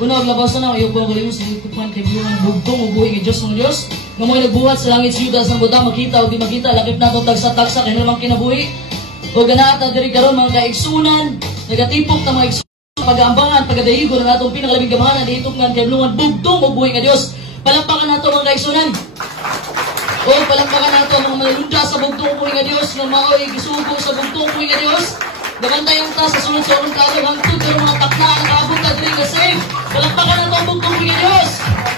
Una, maglabas na ayaw ko kalimos sa itupan kay Biyungan bugtong ubuhi ng Diyos ng Diyos. Nga mga nagbuhat sa langit siyuda sa buta, makita o di makita, lakip na itong tagsa-tagsa, kaya naman kinabuhi. O ganaata diri karon mga kaigsunan, nagatipok na mga igsunan, pag-aambangan, pagadahigo na natong pinakalabing gamahanan, diitong nga kay Biyungan bugtong ubuhi ng Diyos. Palakpakan nato mga kaigsunan. O palakpakan nato mga malulunda sa bugtong ubuhi ng Diyos, nga mao'y gisugo sa bugtong ubuhi ng Diyos. Gabantay ang ta sa sunod sa unong kaalaw hangtod pero mga takna ang kaabot na diri kasi palakpakan nato ang bugtong ubuhi ng Diyos.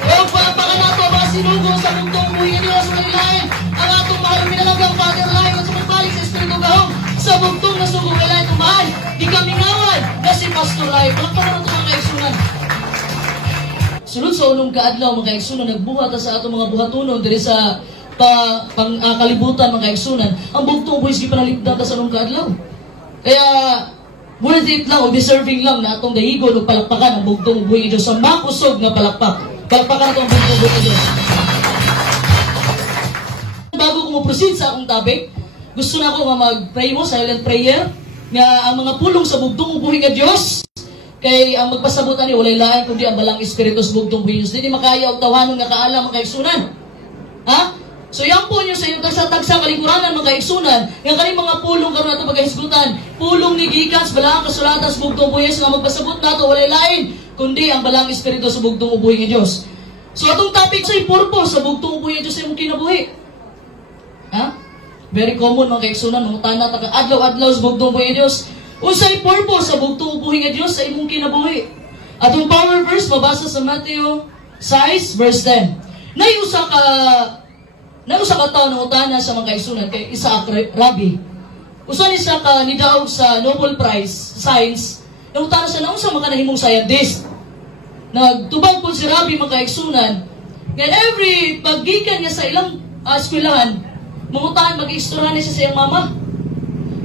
O palakpakan nato mga sinugo sa bugtong ubuhi ng Diyos. Malilain ang atong mahal minalagang Father Life at sumabalik sa Espiritu Gahong sa bugtong na sugo kailangan tumahan. Di kami ngawan na si Pastor Life. Palakpakan nato mga kaigsunan. Sunod sa unong kaadlaw mga kaigsunan, nagbuhat sa atong mga buhatunon diri sa kalibutan mga kaigsunan. Ang bugtong ubuhi sige panalipdan sa unong kaadlaw. Kaya, worth it lang o deserving lang na atong dahigon o palakpakan ang bugtong ubuhi ng Diyos sa makusog na palakpak. Palakpakan na itong bugtong ubuhi ng Diyos. Bago ko mo-proceed sa akong topic, gusto na ako mag-pray mo, silent prayer, nga ang mga pulong sa bugtong ubuhi ng Diyos, kay ang magpasabutan ni walay lain kundi ang balang espiritus bugtong ubuhi ng Diyos. Hindi makaya og tawanon nga kaalam ang kaigsunan. Ha? So yan po nyo sa inyong tagsa-tagsa kalingkuranan mga kaigsunan, nga kaning mga pulong karon nato paghisgutan, pulong ni gikan sa balang kasulatan sa bugtong ubuhi nga magpasabot nato walay lain kundi ang balang espiritu sa bugtong ubuhi ng Dios. So atong topic sa purpose sa bugtong ubuhi ng Dios sa imong kinabuhi. Ha? Very common mga kaigsunan, mga tana ta adlaw-adlaw sa bugtong ubuhi ng Dios. Unsay purpose sa bugtong ubuhi ng Dios sa imong kinabuhi? Atong power verse mabasa sa Matthew 6 verse 10. Nay usa ka tawo nang utana sa mga kaigsunan kay Isaac Rabbi. Usa ni sa ka nidaog sa Nobel Prize Science, nang utana sa naunsa mga nahimong scientist. Nagtubag po si Rabbi mga kaigsunan, nga every paggikan niya sa ilang eskwelahan, mangutan mag-istorya niya sa iyang mama.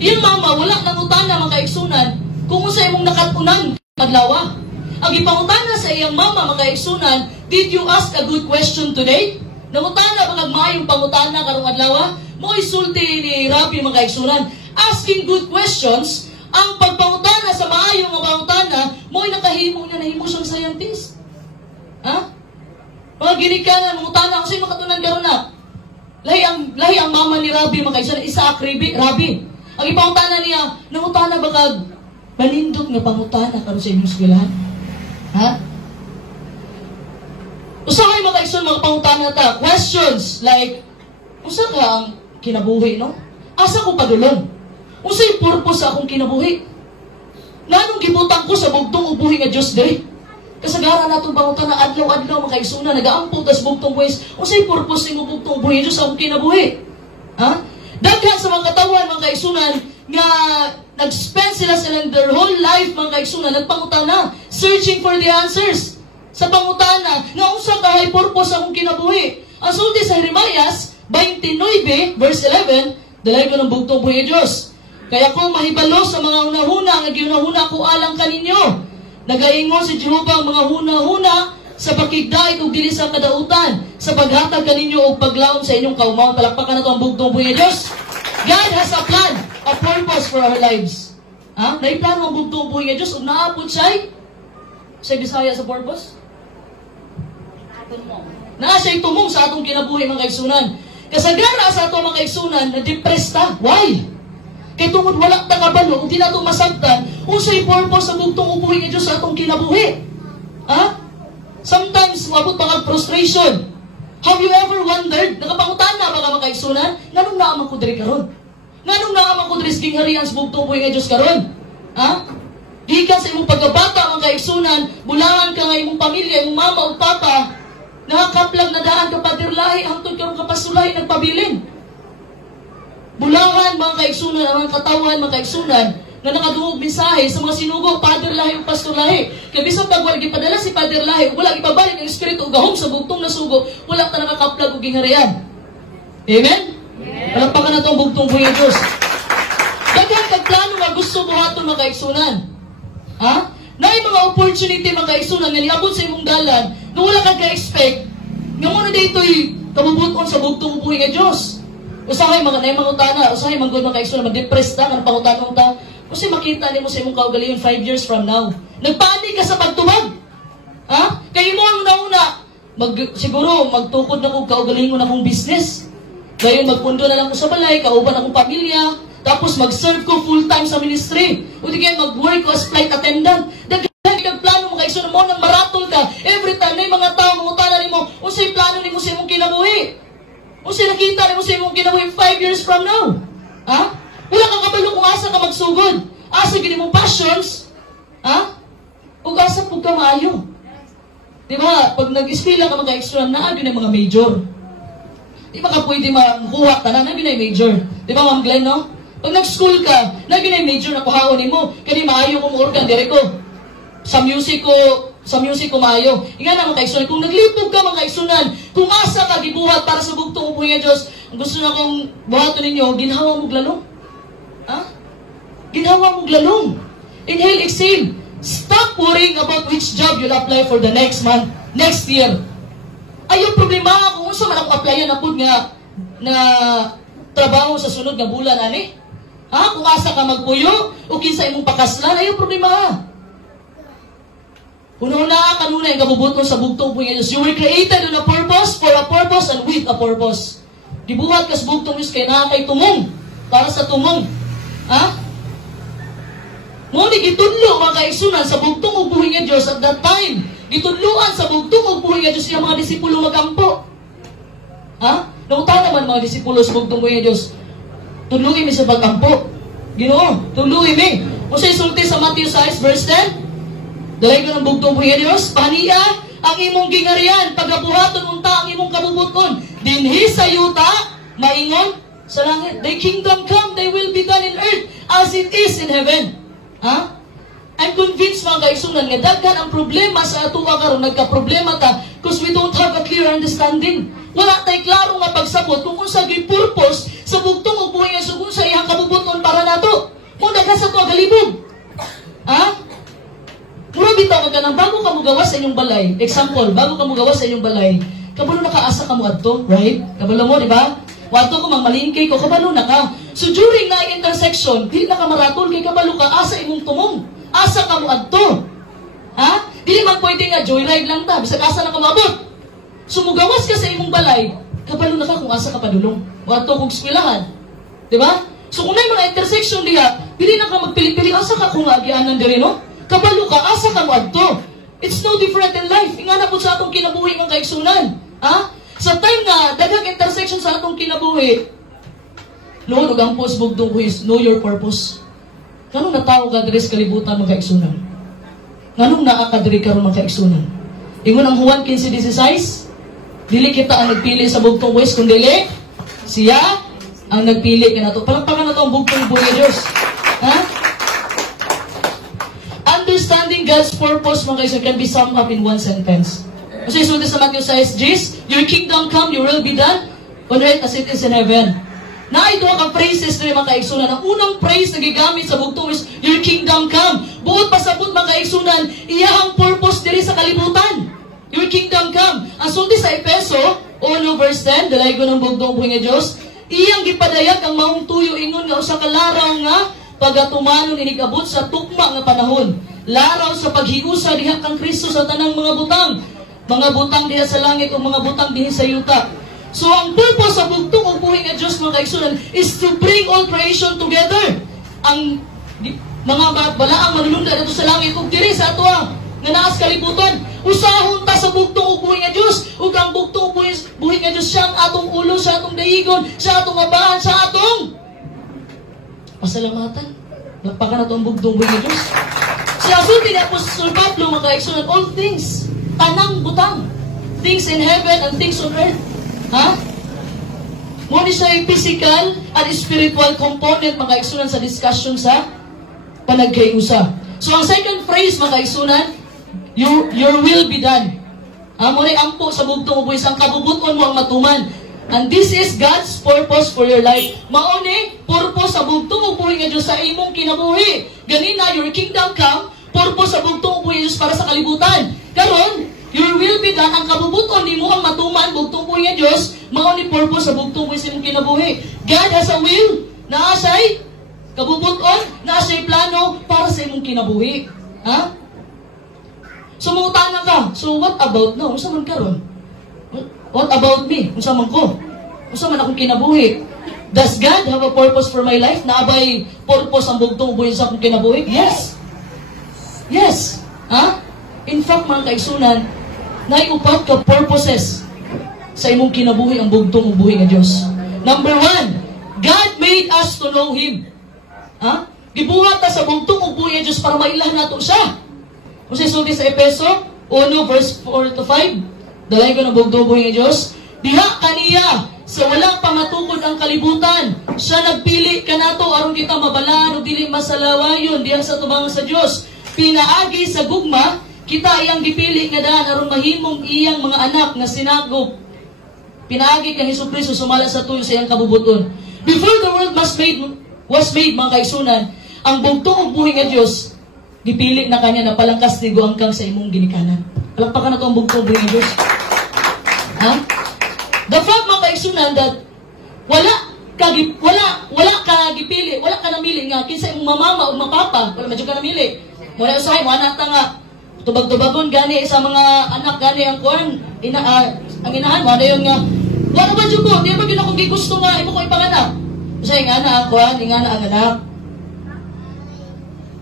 Iyang mama wala nang utana mga kaigsunan kung unsa imong nakatunan adlaw. Ang ipangutana sa iyang mama mga kaigsunan, did you ask a good question today? Nangutana mga mayong pangutana karong adlaw, mo isulti ni Rabbi mga kaigsunan. Asking good questions, ang pagpangutana sa maayong nga pangutana, mo nakahimo niya nahimo siyang scientist. Ha? Mga ginikanan mangutana kasi makatunan karon na. Lahi ang mama ni Rabbi mga kaigsunan, Isaac Rabbi. Ang ipangutana niya, nangutana ba kag manindot nga pangutana karon sa inyong eskwelahan? Ha? Usahay mga kaigsunan mga pangutana ta, questions like, usa ka ang kinabuhi, no? Asa ko padulong? Unsay purpose sa akong kinabuhi? Nganong gibutang ko sa bugtong ubuhi nga Dios diri? Kasagaran natong pangutana adlaw-adlaw mga kaigsunan, nagaampot tas bugtong buhis. Unsay purpose sa imong bugtong buhi Dios sa akong kinabuhi? Ha? Daghan sa mga katawan mga kaigsunan nga nag-spend sila their whole life mga kaigsunan nagpangutana, searching for the answers. Sa pangutana, nga unsa ka hay purpose akong kinabuhi. Ang sulti sa Jeremias 29 verse 11, dalay ko ng bugtong buhi ng Diyos. Kaya kung mahibalo sa mga hunahuna, nga ginahuna ko alang kaninyo. Nagaingon si Jehovah ang mga hunahuna sa pakigdait ug dili sa kadautan, sa paghatag kaninyo og paglaom sa inyong kaumawon. Palakpakan nato ang bugtong buhi ng Diyos. God has a plan, a purpose for our lives. Ha? Naiplano ang bugtong buhi ng Diyos ug naapod siya sa Bisaya sa purpose. Na siya'y tumong sa atong kinabuhi mga kaigsunan. Kasagara sa atong mga kaigsunan, na-depressed ta. Why? Kaya tungod wala ta kabalo, kung di na itong masagtan, unsay purpose sa bugtong ubuhi ng Diyos sa atong kinabuhi. Ha? Sometimes, mabot pa frustration. Have you ever wondered, nakapangutana ba ka mga kaigsunan, nanong naaman ko diri karon? Nanong naaman ko diri sa gingharian sa bugtong ubuhi ng Diyos karon? Ha? Gikan sa imong pagkabata mga kaigsunan, bulangan ka nga imong pamilya, imong mama o papa, nakakaplag na daan ka padirlahi, hangtod karong kapasulahi nagpabilin. Bulangan mga kaigsunan, ang mga katawan mga kaigsunan, na nakadungog mensahe sa mga sinugo, padirlahi o pastorlahi. Kaya bisang pag wala gipadala si padirlahi, wala gipabalik ang espiritu o gahom sa bugtong na sugo, wala ka nakakaplag o gingharian. Amen? Palakpakan na ito ang bugtong buhay ng Diyos. Daghan kag plano nga gusto buhaton mga kaigsunan. Ha? Na mga opportunity mga kaigsunan nga niabot sa imong dalan na wala kang ka-expect nga muna dito'y kabubuton sa bugtong ubuhi nga Diyos. Usahay mga utana, usahay mga mga kaigsunan, mag-depress ta, nga pangutanong ta, kasi makita ni mo sa imong kaugalingon 5 years from now. Nagpanik ka sa pagtubag. Ha? siguro magtukod na ko kaugalingon akong business. Gayon magpundo na lang ko sa balay, kauban akong pamilya, tapos mag-serve ko full-time sa ministry. O di kaya mag-work ko as flight attendant. Daghan kang plano mo kaigsunan mo nang maratol ka. Every time na yung mga tao mangutana nimo, unsay plano nimo sa imong kinabuhi? Unsay nakita nimo sa imong kinabuhi 5 years from now? Ha? Wala kang kabalo kung asa ka magsugod. Asa gini mong passions? Ha? Ug asa pug ka maayo. Di ba? Pag nag-eskwela ka magka-extra na agin ang mga major. Di ba ka pwede makuha tanan na ginay major? Di ba Ma'am Glenn, no? Pag nag-school ka, na ginay major na kuhaon nimo, kani maayo kung organ dire ko. Sa music ko maayo. Inga na mga kaigsunan, kung naglipog ka mga kaigsunan, kung asa ka gibuhat para sa bugtong upo nga Diyos, gusto na kong buhaton ninyo, ginhawa mo glalong. Ha? Ginhawa mo glalong. Inhale, exhale. Stop worrying about which job you'll apply for the next month, next year. Ayaw problema kung unsa man akong applyan na pud nga na trabaho sa sunod nga bulan ani. Ha? Kung asa ka magpuyo o kinsa imong pakaslan, ayaw problema. Una-una kanuna yung kabubuton sa bugtong po nga Diyos. You were created on a purpose, for a purpose, and with a purpose. Dibuhat ka sa bugtong Diyos kay nakakay tumong. Para sa tumong. Ha? Ngunit gitudlo mga kaigsunan sa bugtong ug buhi nga Diyos at that time. Gitudloan sa bugtong ug buhi nga Diyos yung mga disipulo magampo. Ha? Nungtaw naman mga disipulo sa bugtong buhi nga Diyos. Tudluin mi sa pagkampo. Ginoo, tudluin mi. Kung sa isulti sa Matthew 6 verse 10, dahil ko ng bugtong buhi nga Diyos, paniya ang imong gingarian, pagabuhaton unta ang imong kabubuton. Dinhi sa yuta, maingon sa langit. Thy kingdom come, thy will be done in earth as it is in heaven. Ha? I'm convinced mga kaigsunan nga daghan ang problema sa ato karon nagka-problema ta because we don't have a clear understanding. Wala tay klaro nga pagsabot kung unsa gyud purpose sa bugtong ug buhi nga sugon sa iyang kabubuton para nato. Mo daghan sa to galibog. Ha? Mura bitaw ka nang bago ka mo gawas sa inyong balay. Example, bago ka mo gawas sa inyong balay, kabalo nakaasa ka mo adto, right? Kabalo mo, di ba? Wato ko malingkay ko, kabalo na ka. So during na intersection, dili na ka maratol kay kabalo ka asa imong tumong. Asa ka mo adto. Ha? Dili man pwede nga joyride lang ta, bisag asa na ka maabot. So mugawas ka sa imong balay, kabalo na ka kung asa ka padulong. Wato kog eskwelahan. Di ba? So kung may mga intersection diha, dili na ka magpili-pili asa ka kung agianan diri no? Kabalo ka, asa ka mo adto. It's no different in life. Ingana po sa atong kinabuhi ng kaigsunan. Ha? Sa time nga, daghang intersection sa atong kinabuhi, noon, ang post bugtong ko is, know your purpose. Ganong natao ka diri sa kalibutan mga kaigsunan? Ganong naa ka diri karon mga kaigsunan? Ingon ang Juan 15:16, dili kita ang nagpili sa bugtong west, kundi siya ang nagpili kanato. Palakpakan na to ang bugtong buhay Diyos. Ha? Understanding God's purpose, mga kaibigan, can be summed up in one sentence. Kasi isunod sa Matthew 6, your kingdom come, your will be done on earth as it is in heaven. Na ito ang phrases na mga kaigsunan. Ang unang phrase na gigamit sa bugtong is, your kingdom come. Buot pasabot mga kaigsunan, iya ang purpose diri sa kalibutan. Your kingdom come. Ang sulti sa Efeso, 1 verse 10, dalay ko ng bugtong buhay nga Diyos, iyang gipadayag ang maong tuyo ingon nga usa ka laraw nga pagatumanon inigabot sa tukma nga panahon. Laraw sa paghiusa diha kang Kristo sa tanang mga butang. Mga butang diha sa langit o mga butang diha sa yuta. So ang purpose sa bugtong ug buhi nga Dios mga kaigsunan is to bring all creation together. Ang mga balaang manulunda dito sa langit ug diri sa ato nga naa sa kalibutan. Usahon ta sa bugtong ug buhi nga Dios ug ang bugtong ug buhi nga Dios siya ang atong ulo, siya atong dayigon, siya atong abahan, siya atong pasalamatan. Nagpaka na to ang bugtong buhi nga Dios. Siya sulti ni Apostol Pablo mga kaigsunan, all things, tanang butang, things in heaven and things on earth. Ha? Muna siya yung physical at spiritual component mga kaigsunan sa discussion sa panagkayusa. So ang second phrase mga kaigsunan, your will be done. Muna ang po sa bugtong ubuhay, isang kabubuton mo ang matuman. And this is God's purpose for your life. Mauni, purpose sa bugtong ubuhay nga Diyos sa imong kinabuhi. Ganina, your kingdom come, purpose sa bugtong ubuhay Diyos para sa kalibutan. Karon, your will be done, ang kabubuton ni mo ang matuman, bugtong ubuhay nga Diyos, mauni purpose sa bugtong ubuhay sa imong kinabuhi. God has a will, naasay, kabubuton, naasay plano para sa imong kinabuhi. Ha? So, mangutana ka, so what about now? Sa man karon? What about me? Unsa man ko? Unsa man akong kinabuhi? Does God have a purpose for my life? Naabay purpose ang bugtong ubuhi sa akong kinabuhi? Yes. Yes. Ha? In fact, mga kaigsunan, naiupat ka purposes sa imong kinabuhi ang bugtong ubuhi nga Diyos. Number 1, God made us to know Him. Ha? Gibuhat ta sa bugtong ubuhi nga Diyos para mailah nato siya. Kung sisulti sa Efeso 1 verse 4 to 5, dalay ko ng bugtong ubuhi nga Diyos, diha kaniya sa walang pangatukod ang kalibutan. Siya nagpili kanato aron kita mabalaan o dili masalawayon diha sa tubangan sa Diyos. Pinaagi sa gugma, kita iyang gipili nga daan aron mahimong iyang mga anak nga sinagop. Pinaagi kang Jesucristo sumala sa tuyo sa iyang kabubuton. Before the world was made, mga kaigsunan, ang bugtong ubuhi nga Diyos, gipili na kanya na palangkas ni guangkang sa imong ginikanan. Palakpakan na ito ang bugtong ubuhi nga Diyos. Ha? The fact, mga kaigsunan, that wala ka gipili, wala ka namili nga kinsa imong mamama o mapapa, wala medyo ka namili. Muna usahay mo anak ta nga tubag-tubagon gani sa mga anak gani ang kuan ang inahan mo dayon nga wala ba jud ko di ba gyud ako gigusto nga imo ko ipanganak usahay nga ana ang kuan ingana ang anak.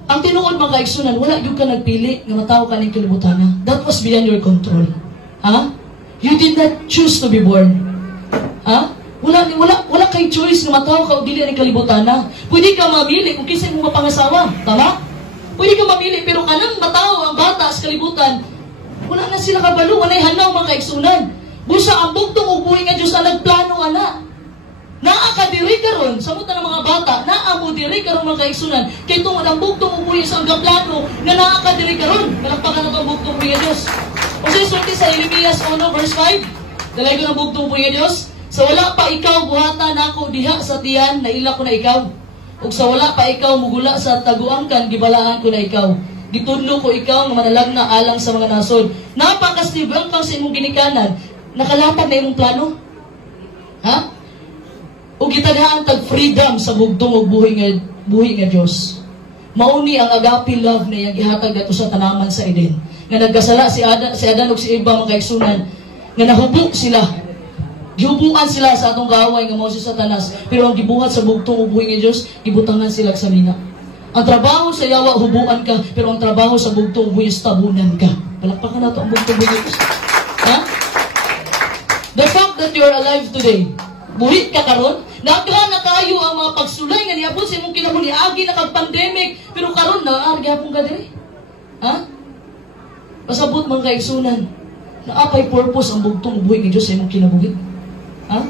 Ang tinuod mga kaigsunan, wala gyud ka nagpili nga mataw ka ning kalibutan. That was beyond your control. Ha? You did not choose to be born. Ha? Wala kay choice nga mataw ka o dili ning kalibutan. Pwede ka mamili kung kinsa imong mapangasawa, tama? Pwede ka mamili, pero kanang mataw ang bata sa kalibutan, wala na sila kabalo, walay hanaw mga kaigsunan. Busa ang bugtong ubuhi nga Diyos na nagplano ana. Naakadiri karon sa muta ng mga bata, naamo diri karon mga kaigsunan. Kay tungod ang bugtong ubuhi sa plano na naakadiri karon. Palakpakan na ang bugtong ubuhi nga Diyos. O sa isulti sa Jeremias 1 verse 5, dalay ko ng bugtong ubuhi nga Diyos. Sa wala pa ikaw buhatan nako diha sa tiyan, naila ko na ikaw. Ug sa wala pa ikaw mugula sa taguangkan, gibalaan ko na ikaw. Gitudlo ko ikaw nga manalagna alang sa mga nasod. Napakasnibang kang sa imong ginikanan, nakalatag na imong plano. Ha? Ug gitaghaan tag freedom sa bugtong ug buhi nga Dios. Mauni ang agape love na gihatag ato sa tanaman sa Eden. Nga nagkasala si Adan ug si Eva mga kaigsunan, nga nahubog sila. Gihubuan sila sa atong kaaway nga mao si Satanas, pero ang gibuhat sa bugtong ubuhi nga Dios, gibutangan sila sa mina. Ang trabaho sa yawa hubuan ka, pero ang trabaho sa bugtong ubuhi tabunan ka. Palakpakan nato ang bugtong ubuhi nga Dios. Ha? The fact that you are alive today, buhi ka karon, nagha na kayo ang mga pagsulay nga niabot sa imong kinabuhi agi na kag pandemic, pero karon na gyapon ka diri. Ha? Pasabot mga kaigsunan, naapay purpose ang bugtong ubuhi nga Dios sa imong kinabuhi. Ha?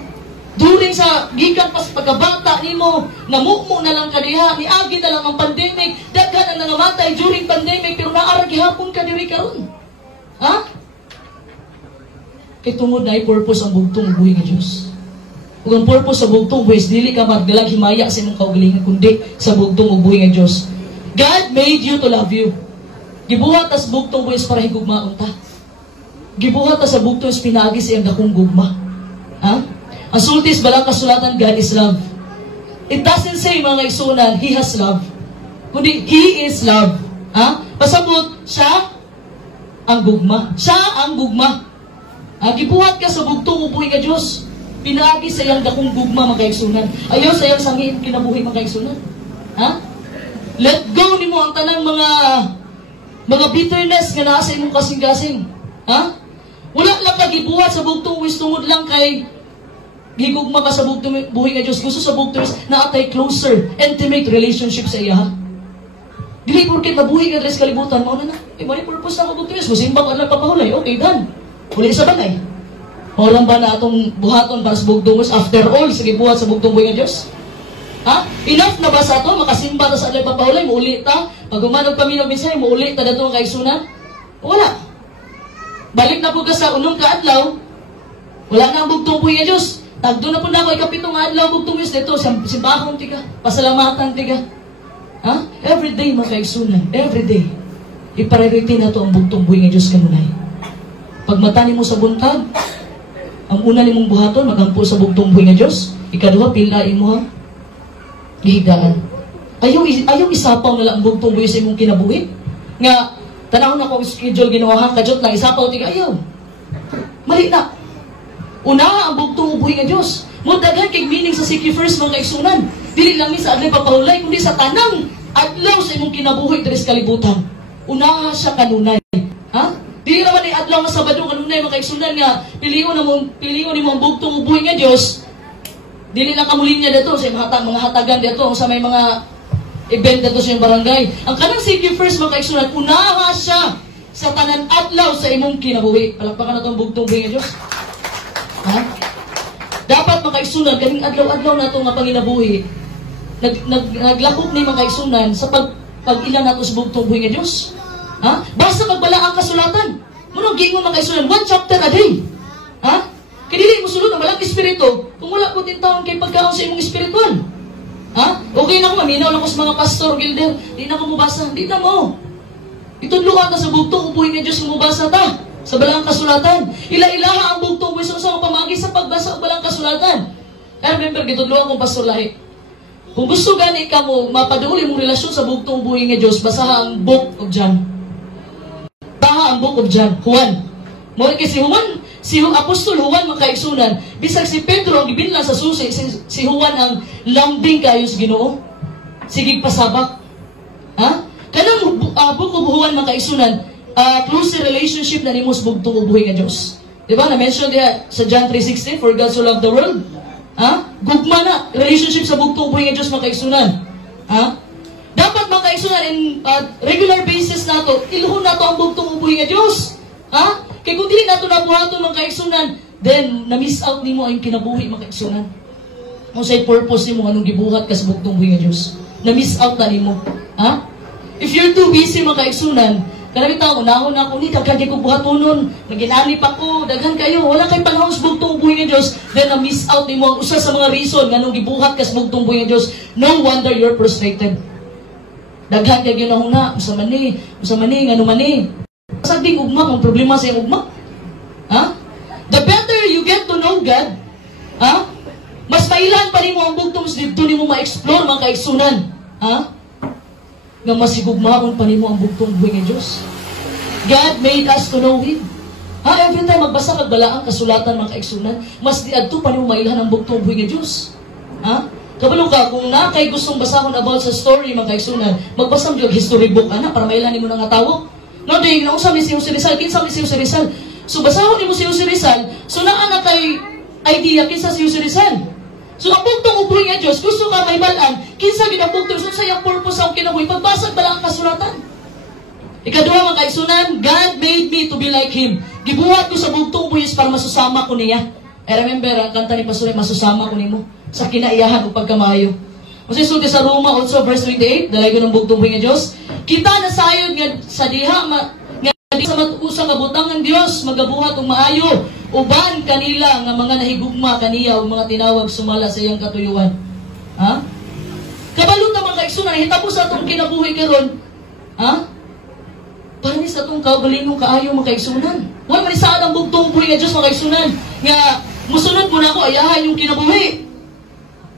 During sa gikan pas pagkabata nimo, namumo na lang kadiha, niagi na lang ang pandemic, daghan ang nangamatay during pandemic, pero naara gihapon ka diri karon. Ha? Kay tungod na purpose ang bugtong ubuhi nga Dios. Ug ang purpose sa bugtong ubuhi dili ka magdalag himaya sa imong kaugalingon kundi sa bugtong ubuhi nga Dios. God made you to love you. Gibuhat as bugtong ubuhi para higugmaon ta. Gibuhat ta sa bugtong pinaagi sa iyang dakong gugma. Ha? Ang sultis balang kasulatan, God is love. It doesn't say mga kaigsunan, He has love. Kundi He is love. Ha? Pasabot, siya ang gugma. Siya ang gugma. Gibuhat ka sa bugtong ubuhi nga Diyos. Pinaagi sa iyang dakong gugma mga kaigsunan. Ayaw sa iyang sangin kinabuhi mga kaigsunan. Ha? Let go nimo ang tanang mga bitterness nga naa sa imong kasing-kasing. Ha? Wala lang ka gibuhat sa bugtong ubuhi tungod lang kay gigugma ka sa bugtong buhi nga Diyos. Gusto sa bugtong na atay closer, intimate relationship sa iya. Dili porket mabuhi ka sa kalibutan mo na. May purpose na ko bugtong Diyos. Musimba ka lang papahulay. Okay, done. Huli sa banay. Maulang ba na atong buhaton para sa bugtong Diyos? After all, sige buhat sa bugtong buhi nga Diyos. Ha? Enough na ba sa ito? Makasimba ta sa alay papahulay? Muuli ta? Pag umanog kami ng minsay, muuli ta na ito ang kaigsunan? Wala. Balik na po ka sa unong kaadlaw. Wala na ang bugtong buhi nga Diyos. Tagdo na po na ako, ikapitong adlaw, bugtong Diyos dito, simbahon tiga, pasalamatan tiga. Ha? Every day, mga kaigsunan, every day, ipriority na ito ang bugtong buhi nga Diyos kanunay. Pag matani mo sa buntag, ang una ni mong buhaton, magampo sa bugtong buhi nga Diyos, ikaduha, pilain mo ha, gihigaan. Ayaw isapaw na lang ang bugtong buhi sa imong kinabuhi. Nga, tanahon na ko schedule ginawa ha, kadyot lang, isapaw tiga, ayaw. Mali na. Una ang bugtong ubuhi nga Dios. Mo daghan kay meaning sa seek ye first mga kaigsunan. Dili lang mi sa adlay papahulay kundi sa tanang adlaw sa imong kinabuhi diri sa kalibutan. Una siya kanunay. Ha? Dili naman ni adlaw nga Sabado kanunay mga kaigsunan nga pilion nimo ang bugtong ubuhi nga Dios. Dili lang kamulinya dito sa mga hatagan dito sa may mga event dito sa barangay. Ang kanang seek ye first mga kaigsunan, una siya sa tanan adlaw sa imong kinabuhi. Palakpakan na itong bugtong ubuhi nga Dios. Ha? Dapat makaigsunan, kaning adlaw-adlaw na ito nga panginabuhi, naglakop ni makaigsunan sa pag-ilan nato sa bugtong buhi nga Diyos. Ha? Basta magbala ang kasulatan. Munong gingon makaigsunan, 1 chapter a day. Ha? Kinili mo sulod ang malang espiritu, kung wala po din taon kay pagkaon sa imong espiritual. Ha? Okay na ko, maminaw lang ko sa mga pastor, gilder, di na ko mubasa, di na mo. Itudluan ka sa bugtong buhi nga Diyos kung mubasa ta. Sa balang kasulatan. Ila-ilaha ang bugtong buhay sa pamagi sa pagbasa ang balang kasulatan. I remember, gitudluan kong pastor lahi. Kung gusto gani ka mo, mapaduli mong relasyon sa bugtong buhay nga Diyos, basaha ang Book of John. Baha ang Book of John. Juan. Muna kay si Juan, si Apostol Juan makaigsunan, bisag si Pedro ang gibinla sa susi, si Juan ang lambing kayos Ginoo. Sigig pasabak. Ha? Kanang Book of Juan makaigsunan, close relationship na nimos bugtong ubuhi nga Diyos. Diba? Na-mention diya sa John 3:16, for God so loved the world. Ha? Gugma na, relationship sa bugtong ubuhi nga Diyos makaigsunan. Ha? Dapat makaigsunan in regular basis nato, ilhon nato ang bugtong ubuhi nga Diyos. Ha? Kaya kung dili nato nabuhaton makaigsunan, then na-miss out nimo ang kinabuhi makaigsunan. Kung sa'y purpose nimo, anong gibuhat ka sa bugtong ubuhi nga Diyos. Na-miss out na nimo. Ha? If you're too busy makaigsunan, karami tao, unahon ako ni, daghan kayo buhatonon, naginanip ako, daghan kayo, wala kayong panahon sa bugtong buhay ng Diyos, then na-miss out ni mo ang usa sa mga reason nga nung gibuhat ka sa bugtong buhay ng Diyos, no wonder you're frustrated. Daghan kayo ginahuna, usa man ni, nga naman ni. Pasagding ugma, ang problema sa iyong ugma. Ha? The better you get to know God, ha? Mas mailan pa rin mo ang bugtong dito ni mo ma-explore mga kaigsunan. Ha? Nga masigugmaon pa rin mo ang bugtong buhay ng Diyos. God made us to know Him. Ha? Every time magbasa kagbalaang kasulatan mga kaigsunan, mas diadto pa rin mo mailan ang bugtong buhay ng Diyos. Ha? Kabalo ka, kung na kay gustong basahon about sa story mga kaigsunan, magbasa mo yung history book, ana, para mailanin mo ng tao. No, di, nausap ni si Jose Rizal, kinsa ni si Jose Rizal. So, basahon ni mo si Jose Rizal, so naan na kay idea kinsa si Jose Rizal. So, ang bugtong ubuhi nga Diyos, gusto ka may malan, kinsa gid ang bugtong, so sayang purpose ang kinabuhi, pagbasag bala ang kasulatan. Ikaduha mga kaigsunan, God made me to be like Him. Gibuhat ko sa bugtong ubuhi para masusama ko niya. I remember, ang kanta ni Pastor, masusama ko nimo sa kinaiyahan o pagkamayo. Kasi sulti sa Roma 8 verse 28, dalay ko ng bugtong ubuhi nga Diyos, kita na sayod nga sa diha, nga sa matuusang kabutang ng Diyos, magabuhat og maayo, uban kanila nga mga nahigugma kaniya o mga tinawag sumala sa iyang katuyuan. Ha? Kabalo na mga kaigsunan, hitabo sa atong kinabuhi karon. Ha? Panis atong kaugalingong kaayo mga kaigsunan. Wala man saan ang bugtong buhi nga Diyos mga kaigsunan. Nga, musunod mo na ako, ayahan yung kinabuhi.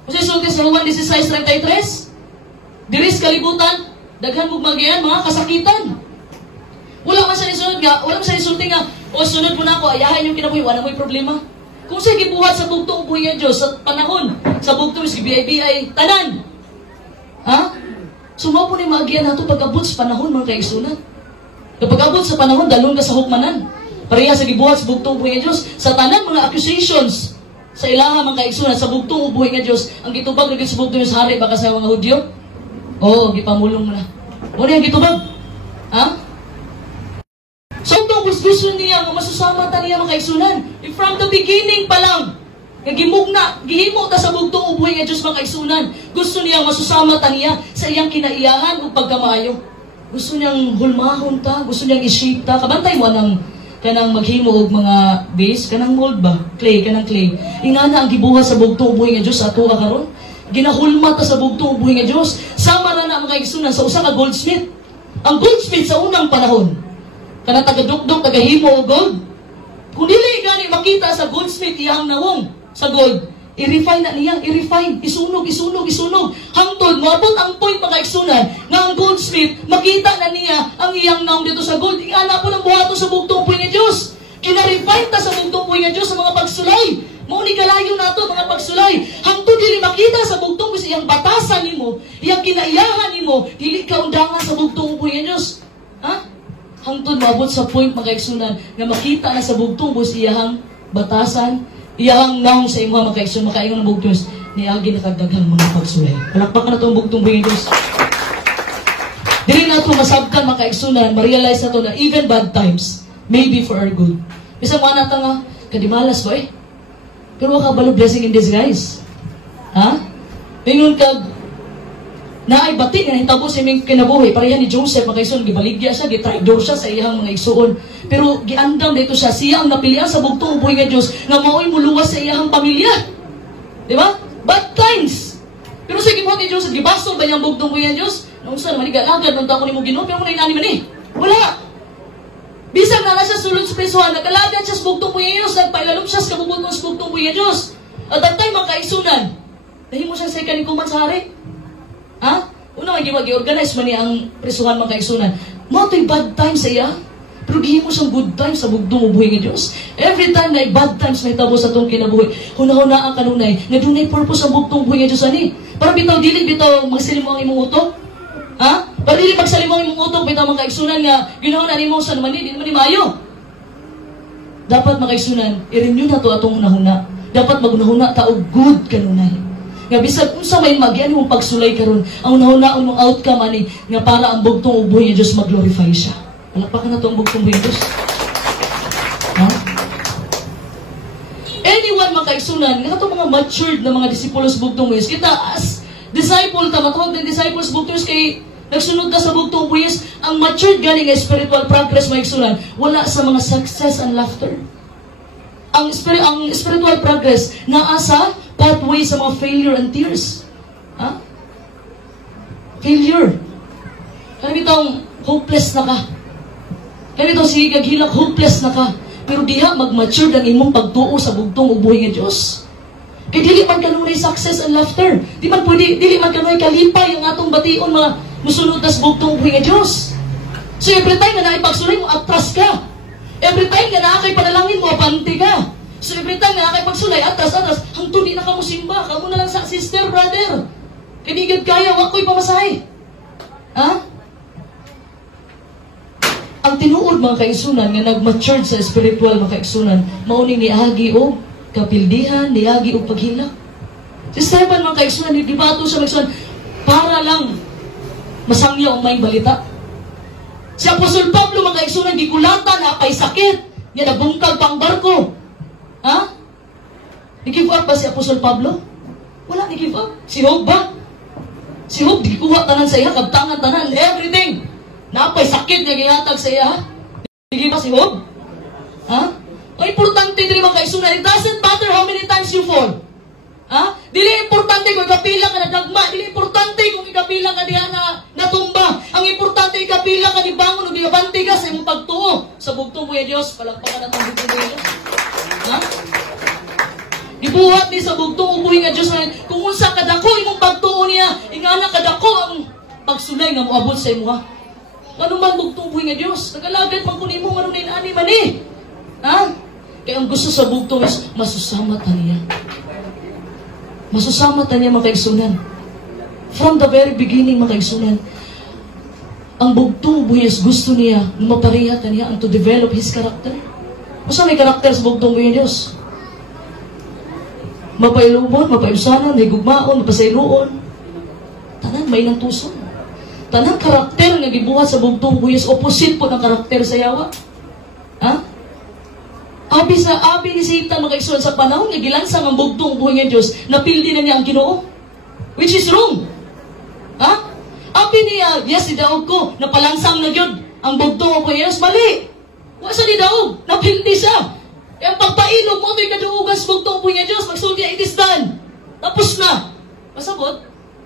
Kasi sulti sa Juan 16:33, diris kalibutan, daghan mong magian, mga kasakitan. Wala man sa nisunod nga, wala man sa nisulti nga, o sunod mo na ako, ayahan yung kinabuhi, wala mo'y problema. Kung sa'y gibuhat sa bugtong buhay ng Diyos, sa panahon, sa bugtong si BIB tanan. Ha? Sumaw po ni maagian nato pag-abot sa panahon, mga kaigsunan. Kapag abot sa panahon, dalon ka sa hukmanan. Pareha sa gibuhat sa bugtong buhay ng Diyos, sa tanan mga accusations, sa ilaha mga kaigsunan, sa bugtong buhay ng Diyos, ang gitubag na sa bugtong sa hari, baka sa mga Hudyo, oo, gipamulong mo na. Ano yung gitubag? Ha? So, itong gusto niya, masusama ta niya mga kaigsunan. From the beginning pa lang, gihimo ta sa bugtong ubuhi nga Diyos mga kaigsunan. Gusto niya masusama ta niya sa iyang kinaiyahan o pagkamaayo. Gusto niyang hulmahon ta, gusto niyang i-shape ta. Kabantay mo kanang maghimo og mga base, kanang mold ba? Kanang clay. Ingana ang gibuhat sa bugtong ubuhi nga Diyos sa ato karon. Ginahulma ta sa bugtong ubuhi nga Diyos. Sama na mga kaigsunan sa usa ka goldsmith. Ang goldsmith sa unang panahon, kanang taga-dukdok, taga-himo o gold. Kung dili gani makita sa goldsmith iyang nawong sa gold, i-refine na niya, i-refine, isunog. Hangtod, moabot ang point makaigsunan nga ang goldsmith, makita na niya ang iyang nawong dito sa gold. Ingana po ng buhato sa bugtong puwi nga Diyos. Kina-refine ta sa bugtong puwi nga Diyos sa mga pagsulay. Mao ni kalayo nato mga pagsulay. Hangtod dili makita sa bugtong buhis iyang batasan nimo, iyang kinaiyahan nimo, dili ka undangan sa bugtong buhis nga Dios. Ha? Hangtod maabot sa point mga kaigsunan nga makita na sa bugtong buhis iyang batasan, iyang naong sa imo mga kaigsunan, makaingon ng bugtong niagi na kagdaghang mga pagsulay. Palakpakan na itong bugtong buhis Dios. Dili na ito masabkan mga kaigsunan, ma-realize na ito na even bad times may be for our good. Isang mga nata nga, kadimalas ba eh? Pero wakabalo blessing in disguise. Ha? Pingon kag naay bati nga hitabo sa imong kinabuhi pareha ni Joseph makaison gibaligya siya, gitraidor siya sa iyang mga igsuon. Pero giandam dito siya ang napilian sa bugtong buhi nga Dios nga maoy muluwas sa iyang pamilya. Di ba? Bad times. Pero sa gibuhat ni Joseph gibasol ba niyang bugtong buhi nga Dios? Nung sa naman igalagad man ta ko nimo Ginoo pero mo inani man eh. Wala. Bisag na siya sulod sa prisuhan, nagalagad siya sa bugtong buhi nga Dios, nagpailalom siya sa kabubutong sa bugtong buhi nga Dios. At ang time mga kaigsunan, nahimo siya sa ikanikuman sa hari. Ha? Una nga gi-organize man niya ang prisuhan mga kaigsunan. Mo to'y bad times sa iya. Pero gihimo siyang good times sa bugtong buhi nga Dios. Every time na bad times may tabo sa itong kinabuhi, hunahuna ang kanunay, nga dunay purpose ang bugtong buhi nga Dios ani. Para bitaw dili bitaw magsilimo ang imong utok. Ha? Para dili magsalimo ang imong utok bitaw mga kaigsunan nga ginawa na nimo sa naman di naman ni maayo. Dapat mga kaigsunan, i-renew na to atong hunahuna. Dapat magunahuna ta og good kanunay. Nga bisag unsa may magian mong pagsulay karon, ang hunahuna mong outcome ani nga para ang bugtong buhi nga Dios mag-glorify siya. Palakpakan na to ang bugtong buhi nga Dios. Ha? Anyone mga kaigsunan, nga itong mga matured na mga disipulos bugtong buhis, kita as disciple, tamatawag ng disciples bugtong kay nagsunod ka sa bugtong buhis, ang matured galing nga spiritual progress mga kaigsunan, wala sa mga success and laughter. Ang spiritual progress naa sa pathway sa mga failure and tears. Ha? Failure. Kaya bitong hopeless na ka. Kaya bitong sige kaghilak, hopeless na ka. Pero diha mag-mature ang imong pagtuo sa bugtong ubuhi nga Dios. Kaya dili man kanunay success and laughter. Dili man kanunay kalipay ang atong bation mga musunod tas bugtong ubuhi nga Dios. So every time na naipagsulay mo, atras ka. Every time nga naakay panalangin mo, apanti ka. So every time nga naakay pagsulay, atras. Hangtod di na ka mo simba. Kamu na lang sa sister, brother. Kanigad kaya, wako'y pamasahe. Ha? Ang tinuod mga kaigsunan nga nag-matured sa spiritual mga kaigsunan, mauning niagi o kapildihan, niagi o paghilak. Si Stephen mga kaigsunan, di ba ito sa kaigsunan, para lang masangyaw ang may balita. Si Apostol Pablo mga kaigsunan, gikulatan na kay sakit, nga nabungkag pang barko. Ha? Nag-give up ba si Apostol Pablo? Wala nag-give up. Si Job ba? Si Job, di kuha tanan sa iya, kabtangan tanan, everything. Napay sakit nga gihatag sa iya, ha? Di ba si Job? Ha? Ang importante din mga kaigsunan, it doesn't matter how many times you fall. Ha? Dili importante kung ikapila ka na dagma, dili importante kung ikapila ka diha na natumba. Ang importante ikapila ka ni bangon o gigabanti ka sa imong pagtuo sa bugtong buhi Dios. Palakpakan natin bugtong buhi Dios. Ha? Gibuhat ni sa bugtong buhi nga Dios na kung unsa kadako imong pagtuo niya, ingana kadako ang pagsulay nga moabot sa imo ha. Ano man bugtong buhi nga Dios, nagalagad man kun imo manunay ani man ni. Ha? Kaya ang gusto sa bugtong is masusama ta niya. Masusama ta niya mga kaigsunan. From the very beginning mga kaigsunan, ang bugtong buhi is gusto niya na mapareha ta niya and to develop his character. Usa may karakter sa bugtong buhi nga Dios? Mapailubon, mapailusanan, may gugmaon, mapasayloon. Tanan may nang tuson. Tanang karakter nga gibuhat sa bugtong buhi is opposite po ng karakter sa yawa. Ha? Abi ni Satan mga kaigsunan sa panahon nga gilansang ang bugtong buhi nga Dios, napildi na niya ang Ginoo. Which is wrong. Ha? Abi niya, yes, si Daog ko, napalansang na gyud ang bugtong buhi nga Dios, mali. Wa sa ni Daog, napildi siya. E ang pagpailog mo to'y kaduugan sa bugtong buhi nga Dios, magsulti it is done. Tapos na. Pasabot,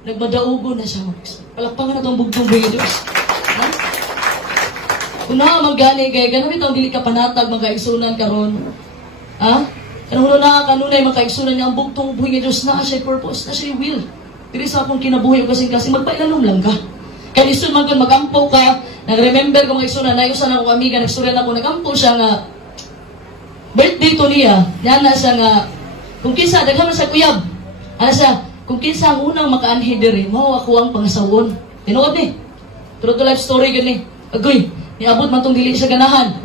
nagmadaugo na siya. Palakpakan na itong bugtong buhi nga Dios. Ha? Una magani kay ganun itong dili ka panatag mga kaigsunan karon. Ha? Kanang na kanunay mga kaigsunan niya ang bugtong buhi nga Dios na siya purpose, na siya will. Dili sa akong kinabuhi kasi magpailalom lang ka. Kaya isun man kun magampo ka, nag-remember ko mga kaigsunan na usa na akong amiga nagstorya na ko nagampo siya nga birthday to niya. Yana siya nga Kung kinsa daghan man sa kuyab. Ana sa kung kinsa ang unang makaanhi diri, mao ako ang pangasawon. Tinuod ni. True to life story gani. Agoy, niabot man tong dili sa ganahan.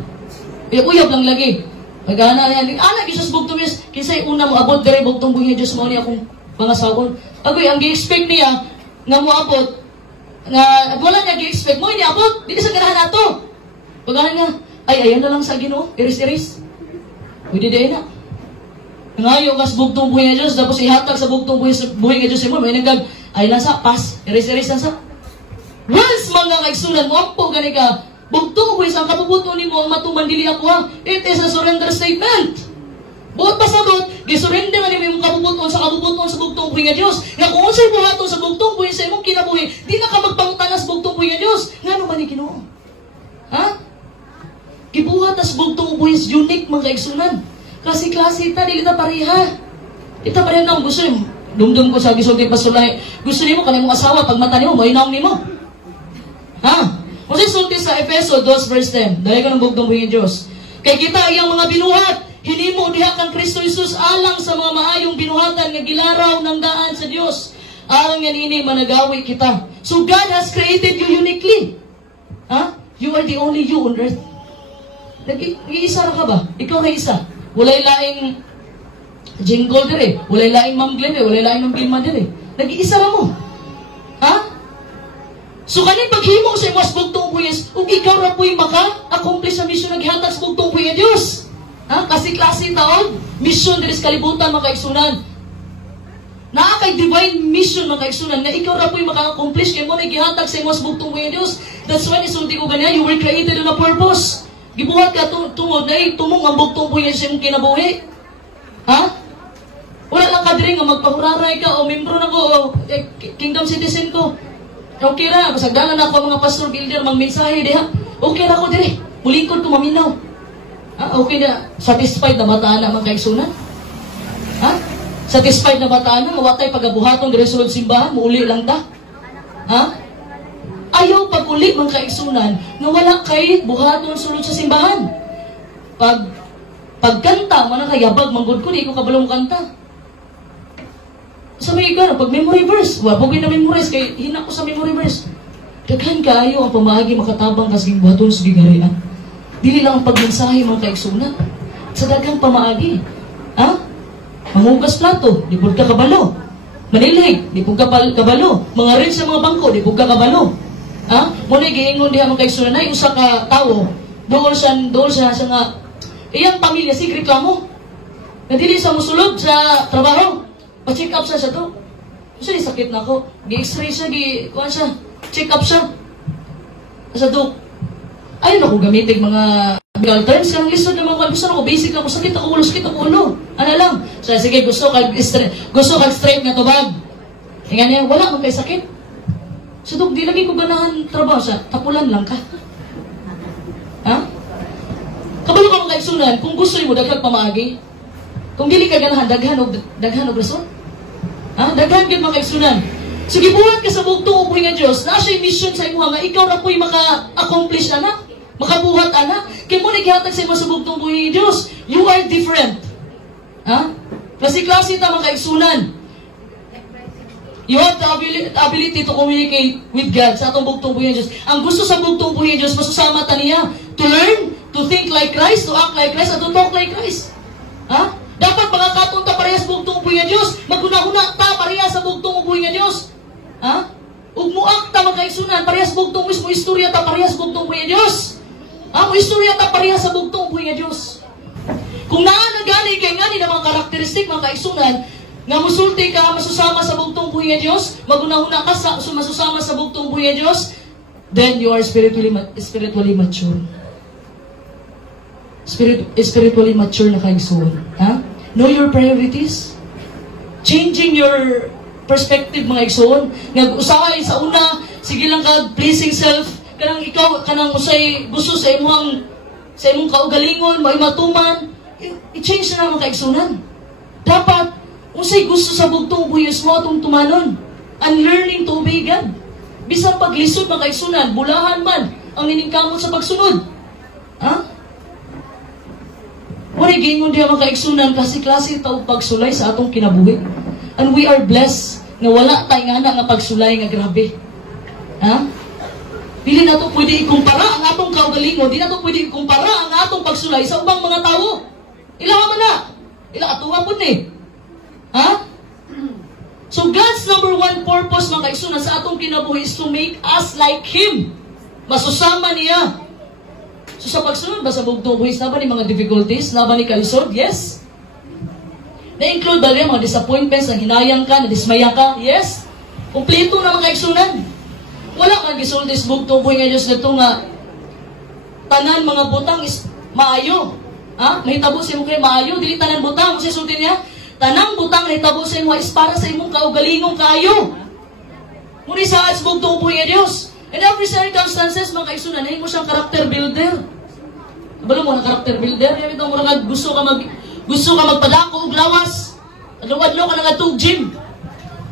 Uyab lang lagi. Pagana yan, Jesus bugtong yes, kinsay una mo abot diri bugtong buhi Dios mao ni akong pangasawon. Agoy, ang gi-expect niya nga mo abot nga wala niya gi-expect mo ni abot dili sa ganahan nato. Pagana nga, ay ayon na lang sa Ginoo, iris-iris. Pwede day na. Ngayon kas bugtong buhi nga Dios tapos ihatag sa bugtong buhi nga Dios mo may nagdag ay nasa pas, iris-iris na sa. Once mga kaigsunan mo ampo gani ka bugtong buhi sa kabubuto nimo ang matuman dili ako ha. It is a surrender statement. Buot pasabot, gisurrender na nimo kabubuton sa bugtong buhi nga Dios. Nga kung unsay buhaton sa bugtong buhi sa imong kinabuhi, di na ka magpangutanas bugtong buhi nga Dios. Ngano man ni Ginoo? Ha? Gibuhat as bugtong buhi is unique mga kaigsunan. Klase-klase ta dili ta pareha. Ita pareha na gusto nimo. Dumdum ko sa gisulti pasulay. Gusto nimo kanimong asawa pag mata nimo moinaw nimo. Ha? Kung sulti sa Efeso 2 verse 10, dahil ka ng bugtong buhi Diyos. Kay kita iyang mga binuhat, hinimo diha kang Kristo Jesus alang sa mga maayong binuhatan nga gilaraw ng daan sa Dios. Alang nga nini managawi kita. So God has created you uniquely. Ha? You are the only you on earth. Nag-iisa ra ka ba? Ikaw kay isa. Walay laing jingle dire, walay laing Ma'am Glenn, walay laing Ma'am Gilma dire. Nag-iisa ra mo. Ha? So kanin paghimo sa imong bugtong buhi, ug ikaw ra puy maka-accomplish sa mission naghatag sa bugtong buhi Dios. Ha? Kasi klase taon, mission diri sa kalibutan mga kaigsunan. Naa kay divine mission mga kaigsunan nga ikaw ra puy maka-accomplish kay mo na gihatag sa imong bugtong buhi Dios. That's why isulti ko ganyan, you were created on a purpose. Gibuhat ka tungod na tumong ang bugtong buhi sa imong kinabuhi. Ha? Wala lang ka diri nga magpahuraray ka o membro na ko o kingdom citizen ko. Okay ra, pasagdalan ako mga pastor, builder, magmensahe diha. Okay ra ko dire. Mulingkod ko maminaw. Ha? Okay na, satisfied na bataan na mga kaigsunan? Ha? Satisfied na bataan na, mawatay pagabuhaton dire sulod simbahan, muuli lang ta? Ha? Ayaw pag-uli mga kaigsunan na wala kay buhaton sulod sa simbahan. Pagkanta, man kayabag, manggod ko, di ko kabalong kanta. Sabi ka, pag memory verse, wapagin na memorize, kay hina ko sa memory verse. Daghan kaayo ang pamahagi makatabang kasing buhaton sa gigarian. Dili lang ang pagmensahe mga kaigsunan. Sa daghang pamaagi. Ha? Mangugas plato, di pud ka kabalo. Manilig, di pud ka kabalo. Mga rin sa mga bangko, di pud ka kabalo. Ha? Muna giingon diha mga kaigsunan, ay usa ka tawo, dool siya nga, iyang pamilya, sig reklamo. Nadili sa musulod sa trabaho. Pa-check up siya to. Kasi sakit na ako. Gi-x-ray siya, kuhan siya. Check up siya. Sa to, ayun ako gamitin mga medical terms. Kanang lisod na mga gusto ako, basic ako, sakit ako ulo. Ano lang? So, sige, gusto kag straight nga tubag. Nga niya, wala kang kay sakit. So, di lagi ko ganahan trabaho siya. Tapulan lang ka. Ha? Kabalo ka mga kaigsunan, kung gusto mo daghang pamaagi, kung dili ka ganahan, daghan og rason. Ha? Daghan gyud mga kaigsunan. So gibuhat ka sa bugtong buhi nga Dios, na siya mission sa imo nga ikaw ra puy maka-accomplish ana, makabuhat ana, kay mo gihatag sa imo sa bugtong buhi nga Dios. You are different. Ha? Klase-klase ta mga kaigsunan. You have the ability to communicate with God sa atong bugtong buhi nga Dios. Ang gusto sa bugtong buhi nga Dios, masusama ta niya to learn, to think like Christ, to act like Christ, at to talk like Christ. Ha? Dapat mga katong ta parehas bugtong buhi nga Dios, maguna-una ta parehas sa bugtong buhi nga Dios. Ha? Ug muak ta mga kaigsunan, parehas bugtong mismo istorya ta parehas bugtong buhi nga Dios. Ha? Mo istorya ta parehas sa bugtong buhi nga Dios. Kung naa na gani kay ngani na mga karakteristik mga kaigsunan, nga musulti ka masusama sa bugtong buhi nga Dios, maguna-una ka sa masusama sa bugtong buhi nga Dios, then you are spiritually mature. Spiritually mature na kaigsunan. Ha? Know your priorities. Changing your perspective mga igsoon. Nag-usahay sa una, sige lang ka pleasing self, kanang ikaw, kanang usay gusto sa imong kaugalingon, may matuman, i-change na mga kaigsunan. Dapat, usay gusto sa bugtong buyos mo atong tumanon. And learning to obey God. Bisang paglisod mga kaigsunan, bulahan man ang niningkamot sa pagsunod. Ha? Muna gingon diya mga kaigsunan kasi klase tao pagsulay sa atong kinabuhi. And we are blessed nga wala tayo nga pagsulay nga grabe. Ha? Dili na to pwede ikumpara ang atong kaugalingon, di na to pwede ikumpara ang atong pagsulay sa ubang mga tao. Ila man na. Ila atuwa po ni. Ha? So God's number one purpose mga kaigsunan sa atong kinabuhi is to make us like Him. Masusama niya. So sa pagsunod ba sa bugtong buhis, laban ni mga difficulties, laban ni kalisod? Yes. Na-include ba rin mga disappointments, na hinayang ka, na-dismaya ka? Yes. Kompleto na mga kaigsunan. Wala kang gisultis bugtong buhay nga Diyos nito nga tanan mga butang is maayo. Ha? Mahitabo sa imong kayo maayo, dili tanan butang. Kasi sultin niya, tanang butang mahitabo sa imong is para sa imong kaugalingong kayo. Muni sa bugtong buhay nga Diyos. In every circumstances, mga kaigsunan, mo siyang character builder. Kabalo mo na character builder? Yan itong mga gusto ka magpadako og lawas. Adlaw-adlaw ka nag-atug gym.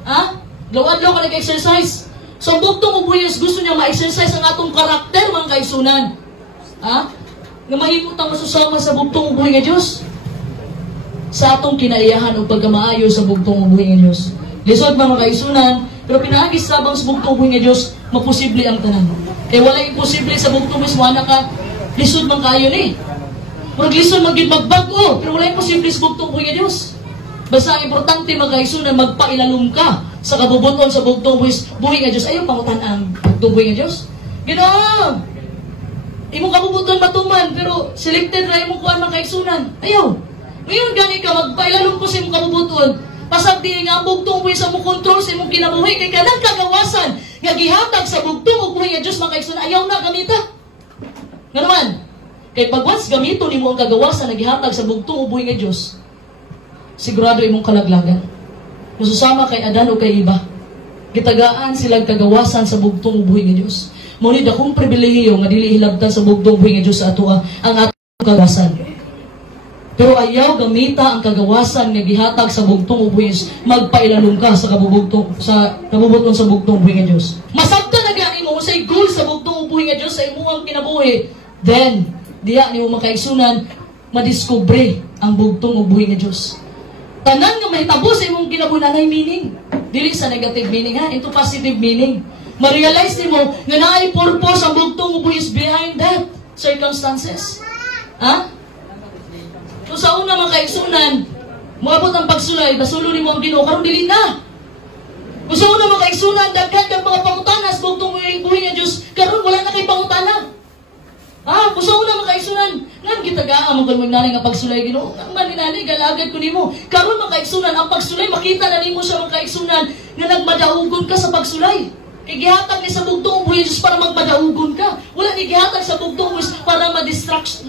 Ha? Adlaw-adlaw ka nag-exercise. So, ang bugtong ubuyos, gusto niya ma-exercise ang atong karakter, mga kaigsunan. Ha? Nga mahimutang masusama sa bugtong ubuhay nga Diyos. Sa atong kinaiyahan o pagkamaayo sa bugtong ubuhay nga Diyos. Lisod mga kaigsunan, pero pinaagis sabang sa bugtong ubuhay nga Diyos, maposible ang tanan. Kaya wala imposible sa bugtong ubuhay, wala ka, lisod man kayo ni. Murag lisod maging magbago, pero wala imposible sa bugtong ubuhay nga Diyos. Basta ang importante mga kaigsunan, magpailalom ka sa kabubuton sa bugtong buhay nga Diyos. Ayaw pangutan ang bugtong buhay nga Diyos. Ganoon! Imong kabubuton matuman, pero selected na imong kuhan mga kaigsunan. Ayaw! Ngayon gani ka, magpailalom ko sa imong kabubuton. Pasagdi nga ang bugtong buhay sa mong kontrol sa imong kinabuhi. Kaya kanang kagawasan nga gihatag sa bugtong buhay nga Diyos mga kaigsunan, ayaw na gamita. Nga naman, kaya pag-once gamito ni mo ang kagawasan na gihatag sa bugtong buhay nga Diyos, sigurado imong kalaglagan. Masusama kay Adan o kay iba. Gitagaan silang kagawasan sa bugtong buhay nga Diyos. Ngunit akong pribilehiyo nga dili hilabtan sa bugtong buhay nga Diyos sa ato ang atong kagawasan. Pero ayaw gamita ang kagawasan nga gihatag sa bugtong buhay magpailalom ka sa kabubuton sa bugtong buhay nga Diyos. Masabta na gani mo say goal sa bugtong buhay nga Diyos sa imong kinabuhi. Then diya ni mo makaigsunan madiskubre ang bugtong buhay nga Diyos. Tanan nga mahitabo sa imong kinabuhi nanay meaning. Dili sa negative meaning ha, into positive meaning. Ma-realize nimo nga naay purpose ang bugtong buhay behind that circumstances. Ha? So sa una mga kaigsunan, moabot ang pagsulay, basulo nimo ang Ginoo karon dili na. Kung sa una mga kaigsunan, daghan kang mga pangutanas bugtong buhay nga Diyos, karon wala na kay pangutana. Kung sa una mga kaigsunan, ngan gitagaan mo kung magnanay nga pagsulay Ginoo. Ang maninani galagad ko nimo. Karon mga kaigsunan, ang pagsulay makita na nimo sa mga kaigsunan nga nagmadaugon ka sa pagsulay. Kay gihatag ni sa bugtong buhay Diyos para magmadaugon ka. Wala ni gihatag sa bugtong buhay para madistract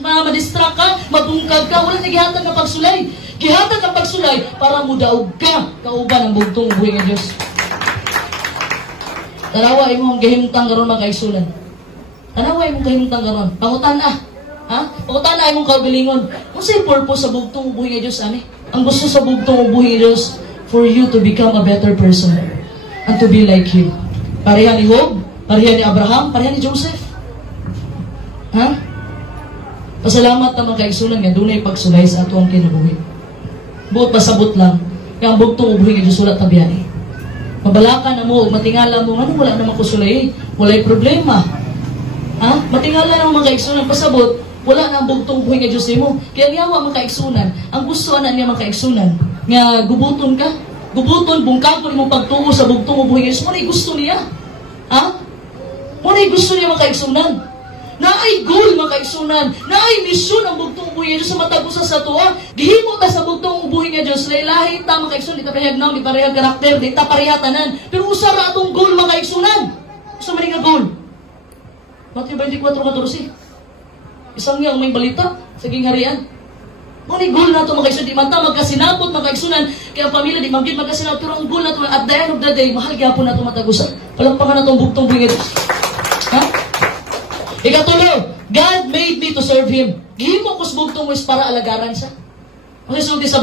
ka, mabungkag ka. Wala ni gihatag na pagsulay. Gihatag ang pagsulay para mudaog ka kauban ang bugtong buhay ng Diyos. Tanawa imo ang gahimtang karon mga kaigsunan. Tanawa imong gahimtang karon. Pangutan na. Ha? Pangutan na imong kaugalingon. Unsay purpose sa bugtong buhay ng Diyos ani? Ang gusto sa bugtong buhay ng Diyos for you to become a better person and to be like Him. Pareha ni Job, pareha ni Abraham, pareha ni Joseph. Ha? Pasalamat na mga kaigsunan nga dunay pagsulay sa ato ang kinabuhi. Buot pasabot lang, nga ang bugtong ubuhi nga Diyos wala tabiyani. Mabalakan na mo, matingala mo, ano wala naman kusulay, walay problema. Ha? Matingala na mga kaigsunan, pasabot, wala na ang bugtong ubuhi nga Diyos mo. Kaya niyawa mga kaigsunan, ang gusto na niya mga kaigsunan, nga gubuton ka, gubuton, bungkagon mo pagtuo sa bugtong ubuhi nga Diyos, muna gusto niya. Ha? Muna gusto niya mga kaigsunan. Naay goal mga kaigsunan, naay misyon ang bugtong ubuhi nga Diyos sa matagusa sa tuwa. Gihimo ta sa bugtong ubuhi nga Diyos, lahi-lahi ta mga kaigsunan, di ta parehag naon, di parehag karakter, di ta parehatanan. Pero usara atong goal mga kaigsunan. Gusto man nga goal. Matthew 24:14. Isang nga may balita sa gingharian. Muna goal na ito mga kaigsunan, di man ta magkasinabot mga kaigsunan, kaya ang pamilya di magiging magkasinabot, pero ang goal na ito, at the end of the day, mahal gyapon na ito matagusan. Palampakan na itong bugtong ubuhi nga Diyos. Ha? Ikatulo, God made me to serve Him. Gihimo ko sa bugtong wis para alagaran siya. Kasi sulti sa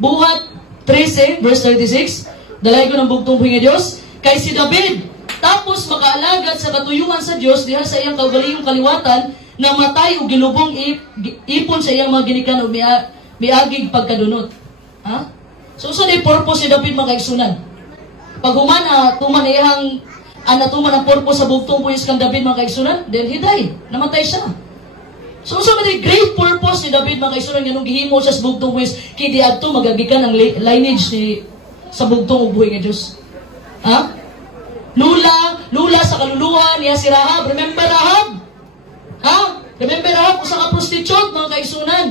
Buhat 13, verse 36, dalay ko ng bugtong buhay nga Diyos, kay si David, tapos makaalagad sa katuyuan sa Diyos, diha sa iyang kaugalingong kaliwatan, namatay o gilubong ipon sa iyang mga ginikan o miagig pagkadunot. Ha? So, saan yung purpose si David mga kaigsunan? Pag humana, tuman iyang anatuman ang purpose sa bugtong buhis kang David mga kaigsunan, then he died. Namatay siya. So, saan yung great purpose ni David mga kaigsunan nga nung gihimo siya sa bugtong buhis, kidi adto magagikan ang lineage ni sa bugtong buhi nga Diyos. Ha? Lula sa kaluluwa niya si Rahab. Remember Rahab? Ha? Remember Rahab? Usa ka prostitute mga kaigsunan.